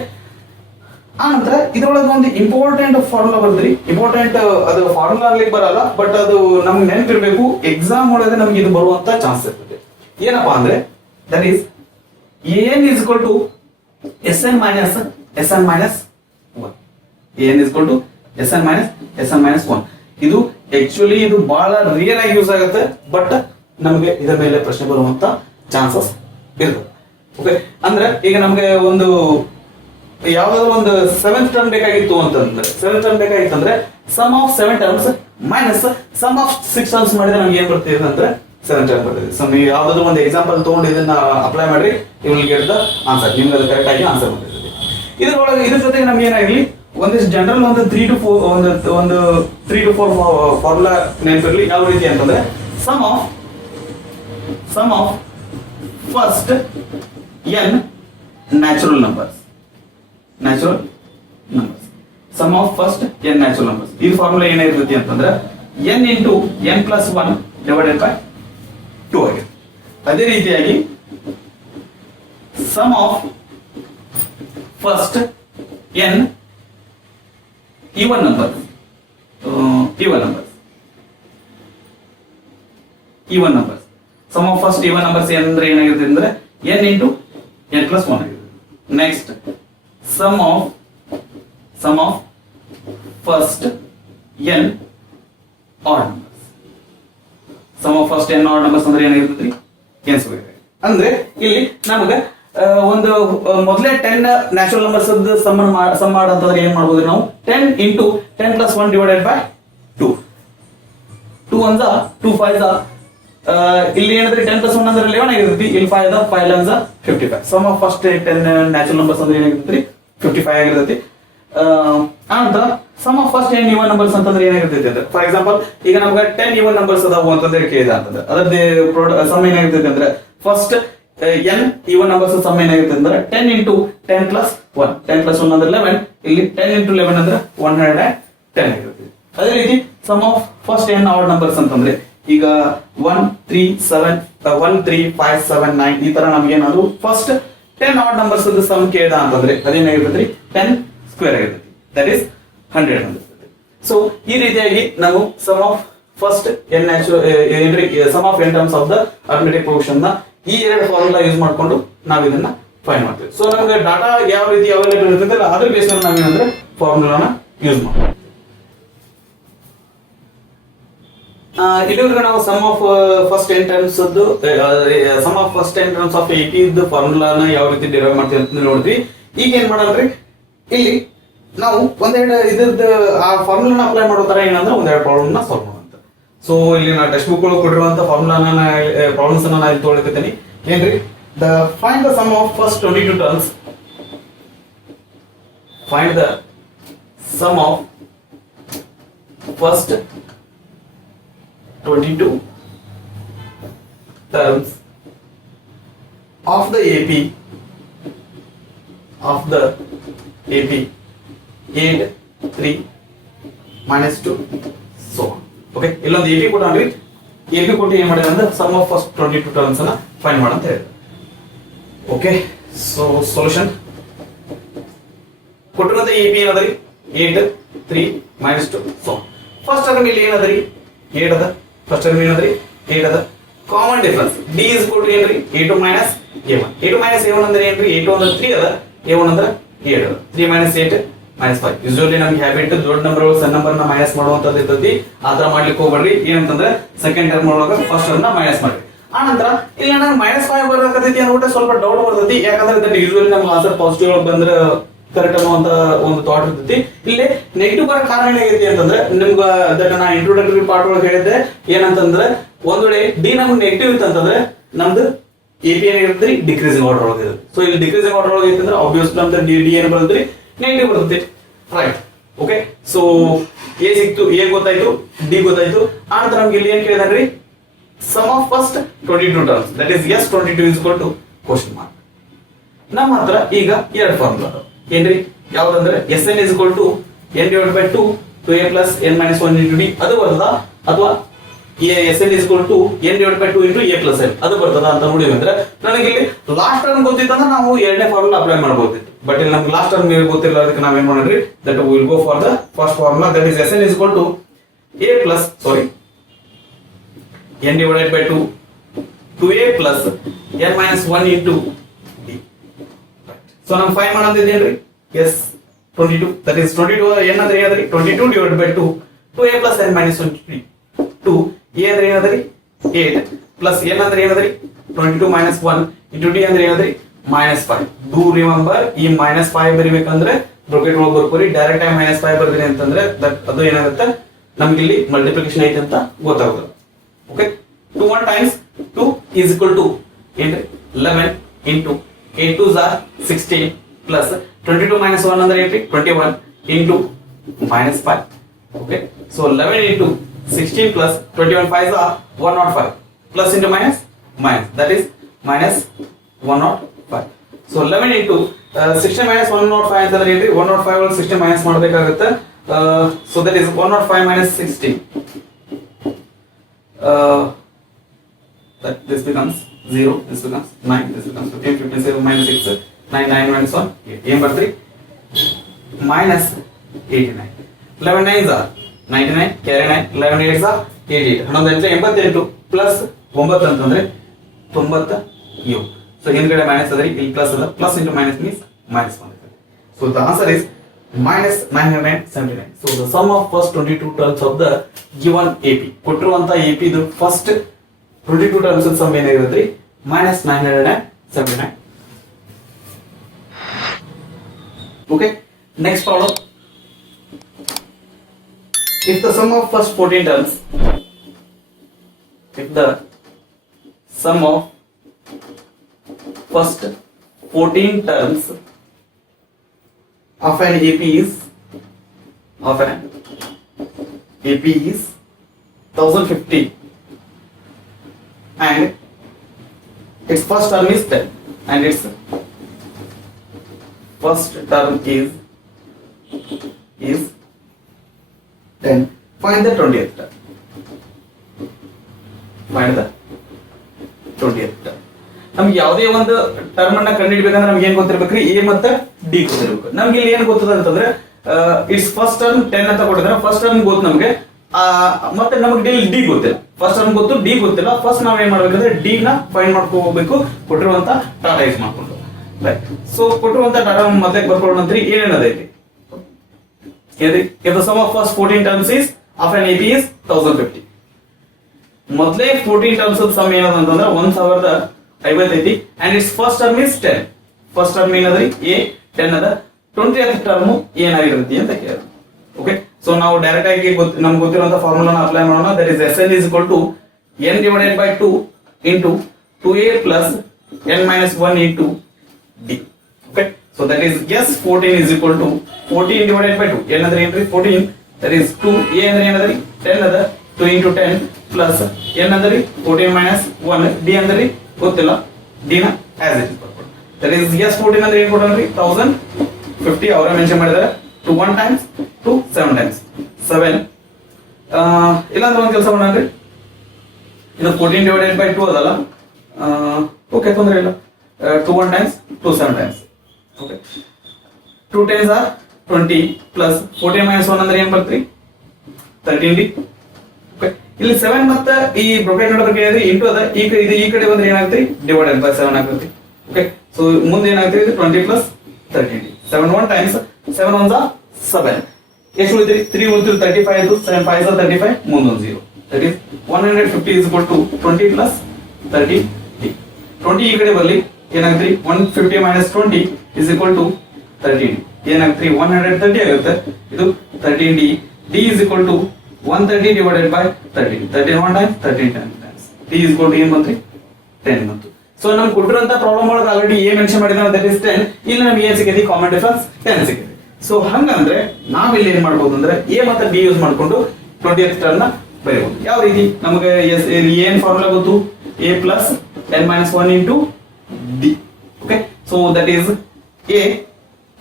ಆನಂತರ ಇದರೊಳಗೆ ಒಂದು ಇಂಪಾರ್ಟೆಂಟ್ ಫಾರ್ಮುಲಾ ಬರ್ತದ್ರಿ. ಇಂಪಾರ್ಟೆಂಟ್ ಅದು ಫಾರ್ಮುಲಾ ಆಗ್ಲಿಕ್ಕೆ ಬರಲ್ಲ, ಬಟ್ ಅದು ನಮ್ಗೆ ನೆನಪಿರ್ಬೇಕು. ಎಕ್ಸಾಮ್ ಒಳಗೆ ನಮ್ಗೆ ಇದು ಬರುವಂತ ಚಾನ್ಸ್ ಇರ್ತದೆ. ಏನಪ್ಪಾ ಅಂದ್ರೆ that is an is equal to sn minus 1. an is equal to sn minus 1. ಇದು ಆಕ್ಚುಲಿ ಇದು ಬಹಳ ರಿಯಲ್ ಆಗಿ ಯೂಸ್ ಆಗುತ್ತೆ, ಬಟ್ ನಮಗೆ ಇದರ ಮೇಲೆ ಪ್ರಶ್ನೆ ಬರುವಂತ ಚಾನ್ಸಸ್ ಇರ್ತದೆ. ಓಕೆ, ಅಂದ್ರೆ ಈಗ ನಮಗೆ ಒಂದು ಯಾವ್ದಾದ್ರು ಒಂದು 7th ಟರ್ಮ್ ಬೇಕಾಗಿತ್ತು ಅಂತಂದ್ರೆ sum of 7 terms minus sum of 6 terms ಮಾಡಿದ್ರೆ ನಮ್ಗೆ ಏನ್ ಬರ್ತಿದೆ ಅಂದ್ರೆ 7 ಟರ್ಮ್ ಬರ್ತದೆ. ಸೊ ನೀವು ಯಾವ್ದಾದ್ರು ಒಂದು ಎಕ್ಸಾಂಪಲ್ ತಗೊಂಡು ಇದನ್ನ ಅಪ್ಲೈ ಮಾಡ್ರಿ, you will get the answer. ನಿಮ್ಗೆ ಅದು ಕರೆಕ್ಟ್ ಆಗಿ ಆನ್ಸರ್ ಬಂದಿರ್ತದೆ. ಇದ್ರ ಜೊತೆಗೆ ನಮ್ಗೆ ಏನಾಗಿರ್ಲಿ ಒಂದಿಷ್ಟು ಜನರಲ್ ಒಂದು 3 to 4 ಫಾರ್ಮುಲಾ ನೆನಪಿರ್ಲಿ. ಯಾವ ರೀತಿ ಅಂತಂದ್ರೆ sum of first n natural numbers. Sum of first n natural numbers. ಈ ಫಾರ್ಮುಲಾ ಏನಿರ್ತೈತಿ ಅಂತಂದ್ರೆ n into n plus 1 divided by 2 ಆಗಿದೆ. ಅದೇ ರೀತಿಯಾಗಿ sum of first n even numbers sum of first even numbers ಅಂದ್ರೆ ಏನಾಗಿರುತ್ತೆ ಅಂದ್ರೆ n into n plus 1 ಆಗಿರುತ್ತೆ. Next sum of first n odd numbers. sum of first n odd numbers ಅಂದ್ರೆ ಏನಾಗಿರುತ್ತೆ n square. ಅಂದ್ರೆ ಇಲ್ಲಿ ನಮಗೆ ಒಂದು ಮೊದಲೇ 10 ನ್ಯಾಚುರಲ್ ನಂಬರ್ಸ್ ಸಮ್ ಮಾಡಂತಂದ್ರೆ ಏನ್ ಮಾಡ್ಬೋದು ನಾವು 10 ಇಂಟು 10 ಪ್ಲಸ್ 1 ಡಿವೈಡೆಡ್ ಬೈ 2 2 1 2 5 ಇಲ್ಲಿ ಏನಂದ್ರೆ 10 ಪ್ಲಸ್ 1 ಅಂದ್ರೆ 11 ಆಗಿರ್ತೈತಿ. ಇಲ್ಲಿ 5 5 11 55. Sum of first 10 natural numbers ಅಂದ್ರೆ ಏನಾಗಿರ್ತೈತಿ 55 ಆಗಿರ್ತೈತಿ. ಆನಂತರ sum of first 10 even numbers ಅಂತಂದ್ರೆ ಏನಾಗಿರ್ತೈತಿ ಅಂದ್ರೆ ಫಾರ್ ಎಕ್ಸಾಂಪಲ್ ಈಗ ನಮ್ಗೆ 10 ಈವನ್ ನಂಬರ್ಸ್ ಅದಾವು ಅಂತಂದ್ರೆ ಕೇಳಿದ ಅಂತಂದ್ರೆ ಅದರದ್ದು ಸಮ್ ಏನಾಗಿರ್ತೈತಿ ಅಂದ್ರೆ first n even numbers sum ಏನಾಗಿರ್ತೈತಿ ಅಂದ್ರೆ 10 ಇಂಟು 10 ಪ್ಲಸ್ 1 10 ಪ್ಲಸ್ 1 ಅಂದ್ರೆ 11. ಇಲ್ಲಿ 10 ಇಂಟು 11 ಅಂದ್ರೆ 110 ಆಗಿರ್ತೈತಿ. ಅದೇ ರೀತಿ sum of first n odd numbers ಅಂತಂದ್ರೆ ಈಗ 1 3 7 1 3 5 7 9 ಈ ತರ ನಮ್ಗೆ ಏನಾದ್ರು ಫಸ್ಟ್ 10 ಆಡ್ ನಂಬರ್ಸ್ ಸಮ್ ಕೇಳಿದ ಅಂತಂದ್ರೆ ಅದೇನಾಗಿರ್ತೈತಿ 10 ಸ್ಕ್ವೇರ್ ಆಗಿರ್ತೈತಿ. ದಟ್ ಈಸ್ 100 ಆಗಿರ್ತೈತಿ. ಸೊ ಈ ರೀತಿಯಾಗಿ ನಾವು sum of first n sum of n terms of the arithmetic progression ನ ಈ ಎರಡು ಫಾರ್ಮುಲಾ ಯೂಸ್ ಮಾಡ್ಕೊಂಡು ನಾವು ಇದನ್ನ ಫೈಂಡ್ ಮಾಡ್ತೀವಿ. ಸೊ ನಮಗೆ ಡಾಟಾ ಯಾವ ರೀತಿ ಅವೈಲೇಬಲ್ ಇರ್ತದೆ ಅದ್ರ ಬೇಸ್ ಮೇಲೆ ನಾವೇನಂದ್ರೆ ಫಾರ್ಮುಲಾನ ಯೂಸ್ ಮಾಡ್ತೀವಿ. ಇಲ್ಲಿವರೆಗೆ ನಾವು sum of first 10 terms sum of first 10 terms of AP ಇದ್ದು ಫಾರ್ಮುಲಾನ ಯಾವ ರೀತಿ ಡಿರೈವ್ ಮಾಡ್ತೀವಿ ಅಂತ ನೋಡಿದ್ವಿ. ಈಗ ಏನ್ ಮಾಡಲ್ರಿ ಇಲ್ಲಿ ನಾವು ಒಂದೆರಡು ಇದ್ರದ್ದು ಆ ಫಾರ್ಮುಲಾನ ಅಪ್ಲೈ ಮಾಡೋ ತರ ಏನಂದ್ರೆ ಒಂದೆರಡು ಪ್ರಾಬ್ಲಮ್ ನ ಸಾಲ್ವ್ ಮಾಡುವಂತ. ಸೊ ಇಲ್ಲಿ ನಾ ಟೆಕ್ಸ್ಟ್ ಬುಕ್ ಒಳಗೆ ಕೊಟ್ಟಿರುವಂತ ಫಾರ್ಮುಲಾನ ಪ್ರಾಬ್ಲಮ್ಸ್ ಅನ್ನ ನಾನು ತೊಗೊಳ್ತಿದ್ದೀನಿ. ಏನ್ರಿ find the sum of first 22 terms. Find the sum of first 22 terms of the AP 8 3 minus 2 so okay ಇಲ್ಲೊಂದು AP ಕೊಟ್ಟಾನ್ರಿ. AP ಕೊಟ್ಟು ಏನು ಮಾಡಿದ ಅಂದ್ರೆ ಸಮ್ ಆಫ್ ಫಸ್ಟ್ 22 ಟರ್ಮ್ಸ್ ಅನ್ನ ಫೈಂಡ್ ಮಾಡ ಅಂತ ಹೇಳಿದ್ರು. ಓಕೆ ಸೊ ಸೊಲ್ಯೂಷನ್ ಕೊಟ್ಟಿರುವಂತ AP ಏನದರಿ 8 3 minus 2 so ಫಸ್ಟ್ ಟರ್ಮ್ ಇಲ್ಲಿ ಏನದರಿ 8 ಅದ. ಫಸ್ಟ್ ಟರ್ಮ್ ಏನಂದ್ರಿ 8 ಅದ. Common difference d is equal to ಏನ್ರಿ a2 minus a1. a2 minus a1 ಅಂದ್ರೆ ಏನ್ರಿ a2 ಅಂದ್ರೆ 3 ಅದ, a1 ಅಂದ್ರೆ 7 ಅದ. 3 minus 8 minus 5. ಯೂಶುವಲಿ ನಮಗೆ ಹ್ಯಾಬಿಟ್ ದೊಡ್ಡ ನಂಬರ್ ಸಣ್ಣ ನಂಬರ್ ನ ಮೈನಸ್ ಮಾಡುವಂತದ್ದು ಇರ್ತೈತಿ. ಆತರ ಮಾಡ್ಲಿಕ್ಕೆ ಹೋಗ್ಬೇಡ್ರಿ. ಏನಂತಂದ್ರೆ ಸೆಕೆಂಡ್ ಟರ್ಮ್ ಒಳಗ ಫಸ್ಟ್ ಟರ್ಮ್ ನ ಮೈನಸ್ ಮಾಡ್ರಿ. ಆನಂತರ ಇಲ್ಲಿ ನನಗೆ -5 ಬರಕತ್ತೈತಿ ಅನ್ಬಿಟ್ಟು ಸ್ವಲ್ಪ ಡೌಟ್ ಬರ್ತೈತಿ. ಯಾಕಂದ್ರೆ ದಟ್ ಯೂಶುವಲಿ ನಮ್ಗೆ ಆನ್ಸರ್ ಪಾಸಿಟಿವ್ ಒಳಗೆ ಬಂದ್ರೆ ಕರೆಕ್ಟ್ ಅನ್ನುವಂತ ಒಂದು ಥಾಟ್ ಇರ್ತೈತಿ. ಇಲ್ಲಿ ನೆಗೆಟಿವ್ ಬರೋ ಕಾರಣ ಏನಾಗೈತಿ ಅಂತಂದ್ರೆ ನಿಮ್ಗ ದಟ್ ನಾ ಇಂಟ್ರೊಡಕ್ಟರಿ ಪಾರ್ಟ್ ಒಳಗೆ ಹೇಳಿದ್ದೆ ಏನಂತಂದ್ರೆ ಒಂದ್ ವೇಳೆ ಡಿ ನಮ್ಗೆ ನೆಗೆಟಿವ್ ಇತ್ತಂತಂದ್ರೆ ನಮ್ದು AP ಏನಿರ್ತೈತಿ ಡಿಕ್ರೀಸಿಂಗ್ ಆರ್ಡರ್ ಒಳಗೆ ಇರುತ್ತೆ. ಸೊ ಇಲ್ಲಿ ಡಿಕ್ರೀಸಿಂಗ್ ಆರ್ಡರ್ ಒಳಗೆ ಐತಂದ್ರೆ ಆಬ್ವಿಯಸ್ ನಮ್ದು ಡಿ ಏನು ಬರ್ತೈತಿ ನೆಗೆಟಿವ್ ಬರ್ತೈತಿ. ರೈಟ್ ಓಕೆ ಸೊ ಎ ಸಿಕ್ತು, ಎ ಗೊತ್ತಾಯ್ತು, ಡಿ ಗೊತ್ತಾಯ್ತು. ಆನಂತರ ನಮ್ಗೆ ಇಲ್ಲಿ ಏನ್ ಕೇಳಿದಾನ್ರಿ sum of first 22 terms that is S 22 is equal to question mark. ನಮ್ಮ ಹತ್ರ ಈಗ ಎರಡು ಫಾರ್ಮುಲಾ ಏನ್ರಿ ಯಾವ್ದಂದ್ರೆ Sn is equal to n divided by 2 to a plus n minus 1 into d ಅದು ಬರ್ತದ ಅಥವಾ Sn is equal to n divided by 2 into a plus n ಅದು ಬರ್ತದ ಅಂತ ನೋಡಿದ್ವಿ ಅಂದ್ರೆ ನನಗೆ ಇಲ್ಲಿ ಲಾಸ್ಟ್ ಟರ್ಮ್ ಗೊತ್ತಿತ್ತಂದ್ರೆ ನಾವು ಎರಡನೇ ಫಾರ್ಮುಲಾ ಅಪ್ಲೈ ಮಾಡಬಹುದಿತ್ತು. ಬಟ್ ಇಲ್ಲಿ ನಮ್ಗೆ ಲಾಸ್ಟ್ ಟರ್ಮ್ ಗೊತ್ತಿಲ್ಲ, ಅದಕ್ಕೆ ನಾವೇನ್ ಮಾಡೋಣ್ರಿ that will go for the first formula that is Sn is equal to n divided by 2 to a plus n minus 1 into d. So ನಮ್ ಫೈಂಡ್ ಮಾಡೋದು ಏನ್ರಿ ಎಸ್ 22 ದಟ್ ಇಸ್ 22 n ಅಂದ್ರೆ ಏನಂದ್ರಿ 22 divided by 2 to a plus n minus 1 into d. 2 a ಅಂದ್ರೆ ಏನಂದ್ರಿ 8 plus n ಅಂದ್ರೆ ಏನಂದ್ರಿ 22 minus 1 into d ಅಂದ್ರೆ ಏನಂದ್ರಿ -5. ಡೂ ರಿಮೆಂಬರ್ ಈ -5 ಬರಿಬೇಕಂದ್ರೆ ಬ್ರಾಕೆಟ್ ಒಳಗೆ ಬರ್ಕೋರಿ. ಡೈರೆಕ್ಟ್ ಆಗಿ -5 ಬರ್ದಿರಿ ಅಂತಂದ್ರೆ ಅದು ಏನಾಗುತ್ತೆ ನಮ್ಗೆ ಇಲ್ಲಿ ಮಲ್ಟಿಪ್ಲಿಕೇಶನ್ ಐತೆ ಅಂತ ಗೊತ್ತಾಗುತ್ತೆ. Okay 2 1 times 2 is equal to ಏನ್ರಿ 11 into 8 2s are 16 plus 22 minus 1 ಅಂದ್ರೆ ಏನ್ರಿ 21 into -5. okay so 11 into 16 plus 21 5s are 105 plus into minus that is minus 105. so 11 into 16 minus 105 ಅಂತಂದ್ರೆ ಏನ್ರಿ 105 ಒಳಗೆ 16 ಮೈನಸ್ ಮಾಡಬೇಕಾಗುತ್ತೆ. so that is 105 minus 16 that this becomes 0, this becomes 9, this becomes 15, 15, 7 minus 6, 9, 9 minus 1, 8. ಏನು ಬರ್ತ್ರಿ minus 89. 11 9s are 99, carry 9, 11 8s are 88. 88 plus 9 ಅಂತಂದ್ರೆ 97. So ಹಿಂದ್ಗಡೆ minus ಅದರಿ, ಇಲ್ಲಿ plus ಅದ, plus into minus means minus 1. So the answer is minus 979. So the sum of first 22 terms of the given AP ಕೊಟ್ಟಿರುವಂತ AP ಇದು first 22 terms sum ಏನಾಗಿರುತ್ತೆ -979. Okay, next problem. If the sum of first 14 terms, if the sum of first 14 terms of an AP is 1050 and its first term is 10 and its first term is 10, find the 20th term. Find the 20th term. ನಮ್ಗೆ ಯಾವುದೇ ಒಂದು term ಅನ್ನ ಕಂಡುಹಿಡಬೇಕಂದ್ರೆ ನಮ್ಗೆ ಏನ್ ಗೊತ್ತಿರ್ಬೇಕ್ರಿ, A ಮತ್ತೆ D ಗೊತ್ತಿರ್ಬೇಕು. ನಮ್ಗೆ ಇಲ್ಲಿ ಏನ್ ಗೊತ್ತದ ಅಂತಂದ್ರೆ ಇಟ್ಸ್ ಫಸ್ಟ್ ಟರ್ಮ್ 10 ಅಂತ ಕೊಟ್ಟಿದ್ರೆ ಫಸ್ಟ್ ಟರ್ಮ್ ಗೊತ್ತು ನಮ್ಗೆ, ಮತ್ತೆ ನಮಗೆ ಡಿ ಗೊತ್ತಿಲ್ಲ. ಫಸ್ಟ್ ಟರ್ಮ್ ಗೊತ್ತು, ಡಿ ಗೊತ್ತಿಲ್ಲ. ಫಸ್ಟ್ ನಾವ್ ಏನ್ ಮಾಡ್ಬೇಕಂದ್ರೆ ಡಿ ನ ಫೈಂಡ್ ಮಾಡ್ಕೋಬೇಕು ಕೊಟ್ಟಿರುವಂತ ಡಾಟಾ ಯೂಸ್ ಮಾಡ್ಕೊಂಡು. ರೈಟ್, ಸೊ ಕೊಟ್ಟಿರುವಂತ ಡಾಟಾ ಮತ್ತೆ ಬರ್ಕೊಳ್ಳೋಣಂತ್ರಿ ಏನೇನದೈತಿ. if the sum of first 14 terms is of an AP is 1050. ಮೊದಲೇ 14 ಟರ್ಮ್ಸ್ ಸಮ್ ಏನದ ಅಂತಂದ್ರೆ 1050 ಐತಿ and its first term is 10. First term ಏನದ್ರಿ a 10 ಅದ. 20th ಟರ್ಮ್ ಏನಾಗಿರುತ್ತೆ ಅಂತ ಕೇಳಿದ್ರು. ಓಕೆ, ಸೊ ನಾವು ಡೈರೆಕ್ಟ್ ಆಗಿ ನಮ್ಗೆ ಗೊತ್ತಿರುವಂತ ಫಾರ್ಮುಲಾನ ಅಪ್ಲೈ ಮಾಡೋಣ. That is Sn is equal to n divided by 2 into 2a plus n minus 1 into d. Okay, so that is yes 14 is equal to 14 divided by 2. n ಅಂದ್ರೆ ಏನ್ರಿ 14, that is 2. a ಅಂದ್ರೆ ಏನದ್ರಿ 10 ಅದ. 2 into 10 plus n ಅಂದ್ರೆ 14 minus 1, d ಅಂದ್ರೆ ಗೊತ್ತಿಲ್ಲ, d ನ as it is ಬರ್ಕೊಳ್ಳಿ. that is yes 14 ಅಂದ್ರೆ ಏನು ಕೊಡೋಣ್ರಿ 1050 ಅವರೇ ಮೆನ್ಷನ್ ಮಾಡಿದ್ದಾರೆ. 2 1 times 2 7 times 7. ಇಲ್ಲ ಅಂದ್ರೆ ಒಂದು ಕೆಲಸ ಮಾಡೋಣ್ರಿ, ಇದು 14 divided by 2 ಅದಲ್ಲ. ಓಕೆ, ತೊಂದರೆ ಇಲ್ಲ. 2 1 times 2 7 times. Okay, 2 10s are 20 plus 14 minus 1 ಅಂದ್ರೆ ಏನು ಬರ್ತ್ರಿ 13d. ಓಕೆ, ಇಲ್ಲಿ 7 ಮತ್ತೆ ಈ ಬ್ರಾಕೆಟ್ ನಡುವೆ ಏನಿದೆ ಇಂಟು ಅದ. ಈ ಕಡೆ ಬಂದ್ರೆ ಏನಾಗುತ್ತೆ ಡಿವೈಡೆಡ್ ಬೈ 7 ಆಗುತ್ತೆ. ಓಕೆ, ಸೊ ಮುಂದೆ ಏನಾಗುತ್ತೆ ಇದು 20 plus 13d. 7 1 times 7 1s are 7. ಎಷ್ಟು ಉಳಿದ್ರಿ 3 ಉಳಿದ್ರಿ 35 ಆಯ್ತು. 7 5s are 35, ಮುಂದೊಂದು 0. that is 150 is equal to 20 plus 30d. 20 ಈ ಕಡೆ ಬರಲಿ ಏನಾಗುತ್ತೆ 150 minus 20 is equal to 30d. ಏನಾಗುತ್ತೆ 130 ಆಗುತ್ತೆ. ಇದು 13d. d is equal to 130 divided by 13. 31 times 13 times d is equal to ಏನು ಬಂತ್ರಿ 10 ಬಂತು. ಸೊ ನಮ್ಗೆ ಕೊಟ್ಟಿರುವಂತ ಪ್ರಾಬ್ಲಮ್ ಒಳಗೆ ಆಲ್ರೆಡಿ ಏ ಮೆನ್ಷನ್ ಮಾಡಿದ್ರೆ ದಟ್ ಇಸ್ 10. ಇಲ್ಲಿ ನಮ್ಗೆ ಏನ್ ಸಿಕ್ಕಿದೆ ಕಾಮನ್ ಡಿಫರೆನ್ಸ್ 10 ಸಿಕ್ಕಿದೆ. ಸೊ ಹಂಗಂದ್ರೆ ನಾವಿಲ್ಲಿ ಏನ್ ಮಾಡ್ಬೋದು ಅಂದ್ರೆ ಎ ಮತ್ತೆ ಡಿ ಯೂಸ್ ಮಾಡ್ಕೊಂಡು 20th ಟರ್ಮ್ ನ ಬರೆಯಬಹುದು. ಯಾವ ರೀತಿ ನಮಗೆ ಏನ್ ಫಾರ್ಮುಲಾ ಗೊತ್ತು, a plus n minus 1 into d. Okay, so that is a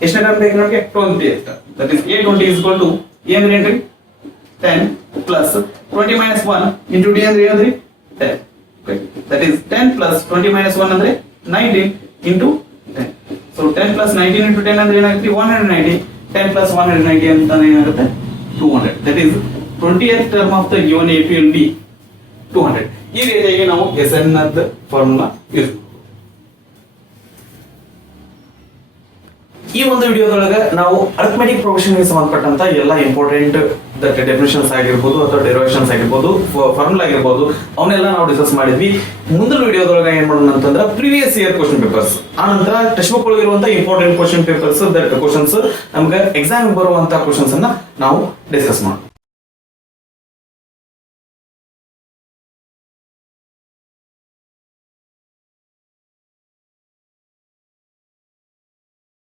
ಎಷ್ಟನೇ ಟರ್ಮ್ ಬೇಕು ನಮಗೆ 20th term. That is a 20 is equal to a ಅಂದ್ರೆ ಏನ್ರಿ 10 plus 20 minus 1 into d ಅಂದ್ರೆ ಏನಂದ್ರಿ 10. Okay, that is 10 plus 20 minus 1 ಅಂದ್ರೆ 19 into 10. So 10 plus 19 into 10 ಅಂದ್ರೆ ಏನಾಗುತ್ತೆ 190. 10 plus 190 ಅಂತ ಏನಾಗುತ್ತೆ 200. That is 20th term of the given AP will be 200. ಈ ರೀತಿಯಾಗಿ ನಾವು Sn ನ ಫಾರ್ಮುಲಾ ಯೂಸ್. ಈ ಒಂದು ವಿಡಿಯೋದೊಳಗೆ ನಾವು ಅರಿಥಮೆಟಿಕ್ ಪ್ರೋಗ್ರೆಷನ್ ಗೆ ಸಂಬಂಧಪಟ್ಟಂತ ಎಲ್ಲ ಇಂಪಾರ್ಟೆಂಟ್ ದಟ್ ಡೆಫಿನಿಷನ್ಸ್ ಆಗಿರ್ಬೋದು ಅಥವಾ ಡೆರಿವೇಷನ್ಸ್ ಆಗಿರ್ಬೋದು ಫಾರ್ಮುಲಾ ಆಗಿರ್ಬೋದು ಅವನ್ನೆಲ್ಲ ನಾವು ಡಿಸ್ಕಸ್ ಮಾಡಿದ್ವಿ. ಮುಂದಿನ ವಿಡಿಯೋದೊಳಗೆ ಏನ್ ಮಾಡೋಣ ಅಂತಂದ್ರೆ ಪ್ರೀವಿಯಸ್ ಇಯರ್ ಕ್ವಶನ್ ಪೇಪರ್ಸ್, ಆ ನಂತರ ಟೆಕ್ಸ್ಟ್ ಬುಕ್ ಒಳಗಿರುವಂತ important question papers that questions ನಮ್ಗೆ ಎಕ್ಸಾಮ್ ಬರುವಂತ ಕ್ವಶನ್ಸ್ ಅನ್ನ ನಾವು ಡಿಸ್ಕಸ್ ಮಾಡೋಣ.